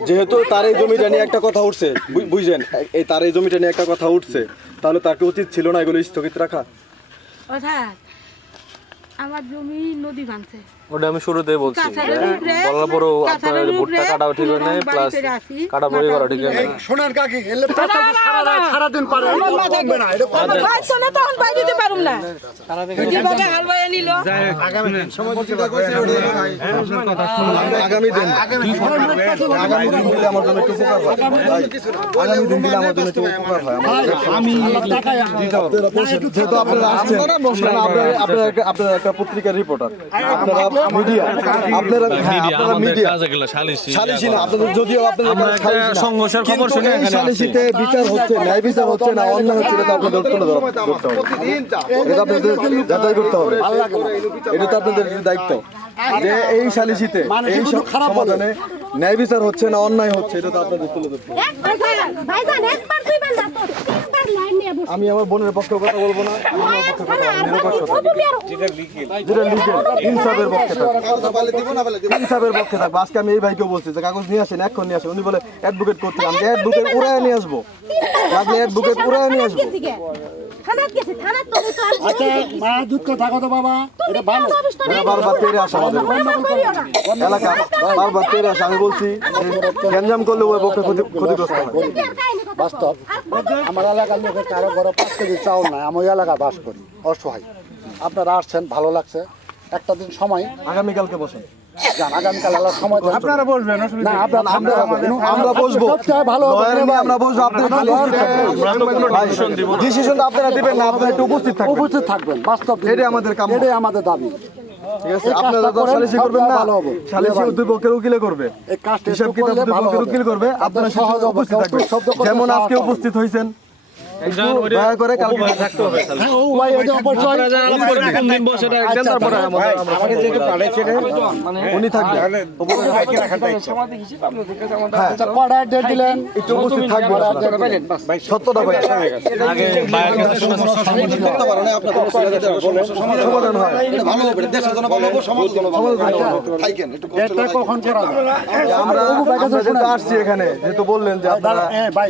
যেহেতু তার এই জমিটা নিয়ে একটা কথা উঠছে, বুঝছেন, এই তার এই জমিটা নিয়ে একটা কথা উঠছে, তাহলে তাকে উচিত ছিল না এগুলো স্থগিত রাখা? অর্থাৎ আমার জমি নদী ভাঙছে, ওটা আমি শুরুতেই বলছি, বলার পরও আপনার ভুট্টা কাটাও ঠিক হয় নাই, প্লাস কাটা পরি করা ঠিক হয় না। শোনেন কাকি, এলে সারাদিন পারে, হবে না, এটা করবে না। তখন বাইরে দিতে পারুম না, যেভাবে হাল বাইয়া নিল। আগামী দিন দিলে আমার জন্য একটু উপকার হয়, আগামী দিন দিলে আমার জন্য একটু উপকার হয়। যেহেতু আপনারা আসছেন, আপনারা একটা পত্রিকার রিপোর্টার, আপনারা মিডিয়া, আপনারা মিডিয়া সালিসি না, আপনাদের যদিও আপনাদের সংঘর্ষের খবর শুনে এই সালিসিতে বিচার হচ্ছে, ন্যায় বিচার হচ্ছে না, অন্যায় হচ্ছে, এটা তো আপনাদের তুলে ধরতে হবে, এটা আপনাদের যাচাই করতে হবে, এটা তো আপনাদের দায়িত্ব যে এই সালিসিতে এই সমাধানে ন্যায় বিচার হচ্ছে না অন্যায় হচ্ছে, এটা তো আপনাদের তুলে ধরতে হবে। ভাইজান একবার দুইবার না তো তিনবার লাইন নিয়ে বসে। আমি আমার বোনের পক্ষে কথা বলবো না, আমার পক্ষে কথা বলবো, নিরপেক্ষ থাকবো, যেটা লিগেল ইনসাফের পক্ষে থাকবো, ইনসাফের পক্ষে থাকবো। আজকে আমি এই ভাইকেও বলছি যে কাগজ নিয়ে আসেন, এখন নিয়ে আসেন। উনি বলে অ্যাডভোকেট করতে, আমি অ্যাডভোকেট উড়ায় নিয়ে আসবো, লাগলে অ্যাডভোকেট উড়ায় নিয়ে আসবো। থানাত গেছি, থানাত তো তো আচ্ছা, মা দুধ থাকো তো বাবা, এটা ভালো। এরা বারবার তেরে আসে আমাদের এলাকা, বারবার তেরে আসে। আমি বলছি যে গ্যাঞ্জাম করলে ওই পক্ষে ক্ষতিগ্রস্ত হয়। বাস্তব, আমার এলাকার লোকের কারো ঘরে 5 কেজি চাউল নাই, আমি ওই এলাকায় বাস করি, অসহায়। আপনারা আসছেন, ভালো লাগছে। একটা দিন সময়, আগামীকালকে বসেন, যান, আগামীকাল আলাদা সময় দেন। আপনারা বসবেন, অসুবিধা না, নেই। আমরা বসবো, সবচেয়ে ভালো হবে লয়ার নিয়ে আমরা বসবো, আপনারা খালি উপস্থিত থাকবেন। ডিসিশনটা আপনারা দিবেন না, আপনারা একটু উপস্থিত থাকবেন, উপস্থিত থাকবেন, বাস্তব এটাই আমাদের কাম, এটাই আমাদের দাবি। ঠিক আছে। আপনারা তো সালিসি করবেন না, সালিসি দুই পক্ষের উকিলে করবে, এই কাজটা হিসাব একটু কিতাব করলে দুই ভালো পক্ষের হবে। উকিল করবে, আপনারা সহজ হবে, উপস্থিত থাকবেন। শব্দ করতে যেমন সহজ আজকে হবে। উপস্থিত হয়েছেন, একটু দয়া করে কালকে থাকতে হবে। হ্যাঁ, ও ভাই, এটা অবশ্যই। আমাকে যেটা পাঠাইছে রে, উনি থাকবেন, ভাইকে রাখাটা ইচ্ছা। আচ্ছা, কটা ডেট দিলেন? একটু উপস্থিত থাকবেন, ভাই সত্যটা ভাই আগে ভাইয়ের কাছে শুনে সমাধান হয়। ডেটটা কখন করা যাবে? আমরা যেহেতু আসছি এখানে, যেহেতু বললেন যে আপনারা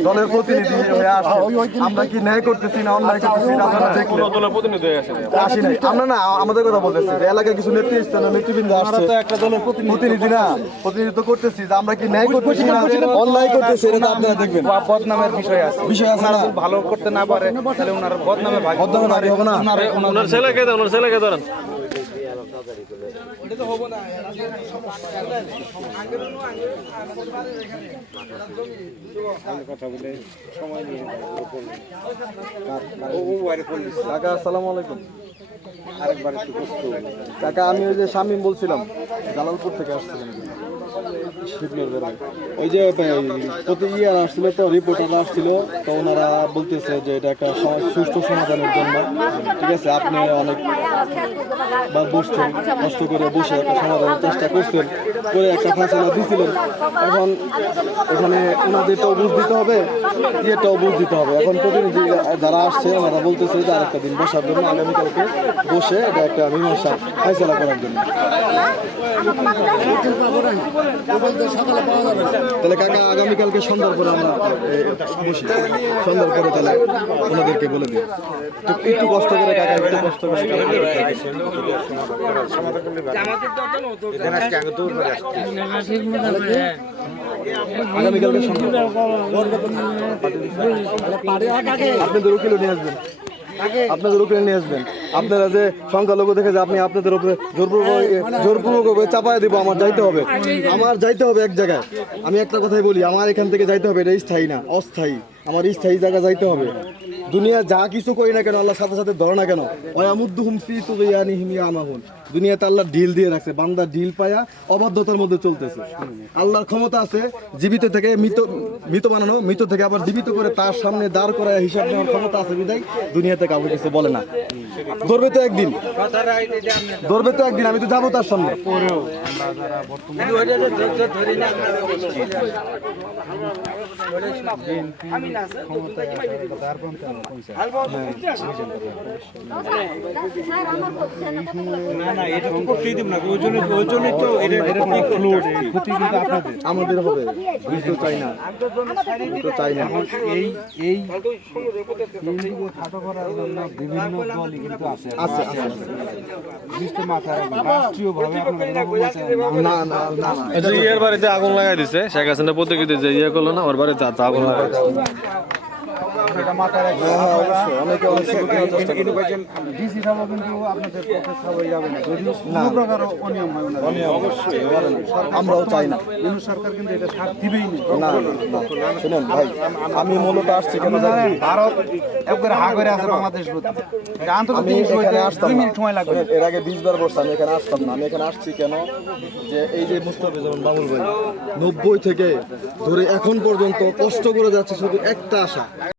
দলের প্রতিনিধি হয়ে আসছেন, আমরা আমরা কি ন্যায় করতেছি না অন্যায় করতেছি না আপনারা দেখলেন। কোনো দলের প্রতিনিধি হয়ে আসে নাই। আসি নাই আমরা, না আমাদের কথা বলতেছি যে এলাকায় কিছু নেতৃবৃন্দ আসছে, তো একটা দলের প্রতিনিধি না, প্রতিনিধিত্ব করতেছি যে আমরা কি ন্যায় করতেছি না অন্যায় করতেছি, এটা তো আপনারা দেখবেন। বদনামের বিষয় আছে, বিষয় আছে না, ভালো করতে না পারে তাহলে ওনার বদনামে ভাগ হবে না। ওনার ছেলেকে দেন, ওনার ছেলেকে ধরেন। কথা বলে সময় নিয়ে কাকা আসসালামু আলাইকুম। আরেকবার একটু কষ্ট কাকা আমি ওই যে শামীম বলছিলাম, জালালপুর থেকে আসছিলাম। ওই যে প্রতি ইয়ার আসছিল তো, রিপোর্টাররা আসছিল, তো ওনারা বলতেছে যে এটা একটা সুষ্ঠু সমাধানের জন্য, ঠিক আছে, আপনি অনেকবার বসছেন, কষ্ট করে বসে একটা সমাধানের চেষ্টা করছেন, করে একটা ফাঁসলা দিয়েছিলেন। এখন এখানে ওনাদেরটাও বুঝ দিতে হবে, ইয়েটাও বুঝ দিতে হবে। এখন প্রতিনিধি যারা আসছে ওনারা বলতেছে যে আরেকটা দিন বসার জন্য, আগামীকালকে বসে এটা একটা মীমাংসা ফাইসলা করার জন্য। তাহলে কাকা আগামীকালকে সন্ধ্যার পরে আমরা বসি, সন্ধ্যার পরে তাহলে ওনাদেরকে বলে দিই। একটু কষ্ট করে কাকা, একটু কষ্ট করে আগামীকালকে সন্ধ্যা আপনাদের উকিল নিয়ে আসবেন, আপনাদের উপরে নিয়ে আসবেন। আপনারা যে সংখ্যালঘু দেখে যে আপনি আপনাদের উপরে জোরপূর্বক চাপায় দিব, আমার যাইতে হবে, আমার যাইতে হবে এক জায়গায়। আমি একটা কথাই বলি, আমার এখান থেকে যাইতে হবে, এটা স্থায়ী না, অস্থায়ী। আমার স্থায়ী জায়গা যাইতে হবে। দুনিয়া যা কিছু করি না কেন, আল্লাহ সাথে সাথে ধরে না কেন, ওয়ামুদ্দুহুম ফি তুগয়ানিহিম ইয়ামাহুন। দুনিয়াতে আল্লাহ ঢিল দিয়ে রাখছে, বান্দা ঢিল পায়া অবাধ্যতার মধ্যে চলতেছে। আল্লাহর ক্ষমতা আছে জীবিত থেকে মৃত বানানো, মৃত থেকে আবার জীবিত করে তার সামনে দাঁড় করায় হিসাব নেওয়ার ক্ষমতা আছে বিদায় দুনিয়াতে কাউকে কিছু বলে না। ধরবে তো একদিন, ধরবে তো একদিন, আমি তো যাবো তার সামনে। না এটা তো করতেই দেব না, ওই জন্য তো এটা ক্ষতি কিন্তু আপনাদের, আমাদের হবে, বুঝতে চাই না, বুঝতে চাই না। এই খাটো করার জন্য বিভিন্ন দলই কিন্তু আছে, মাথায় রাষ্ট্রীয়ভাবে না না না এই যে ইয়ের বাড়িতে আগুন লাগাই দিছে শেখ হাসিনা, প্রতিনিধি যে ইয়ে করলো না, ওর বাড়িতে আগুন লাগাই দিছে। অনেকে ডিসি সাহেব কিন্তু আপনাদের পক্ষে সবাই যাবে না, যদিও কোনো প্রকার অনিয়ম হয় না, অবশ্যই আমরাও চাই না। কিন্তু সরকার কিন্তু এটা ছাড় দিবেই না শুনেন ভাই, আমি মূলত আসছি কেন জানেন? ভারত একবারে হা করে আছে বাংলাদেশ প্রতি। আমি এখানে আসতাম না, এর আগে 20 বার বসে আমি এখানে আসতাম না। আমি এখানে আসছি কেন, যে এই যে মুস্তাফিজুর বাবুল ভাই 90 থেকে ধরে এখন পর্যন্ত কষ্ট করে যাচ্ছে শুধু একটা আশা,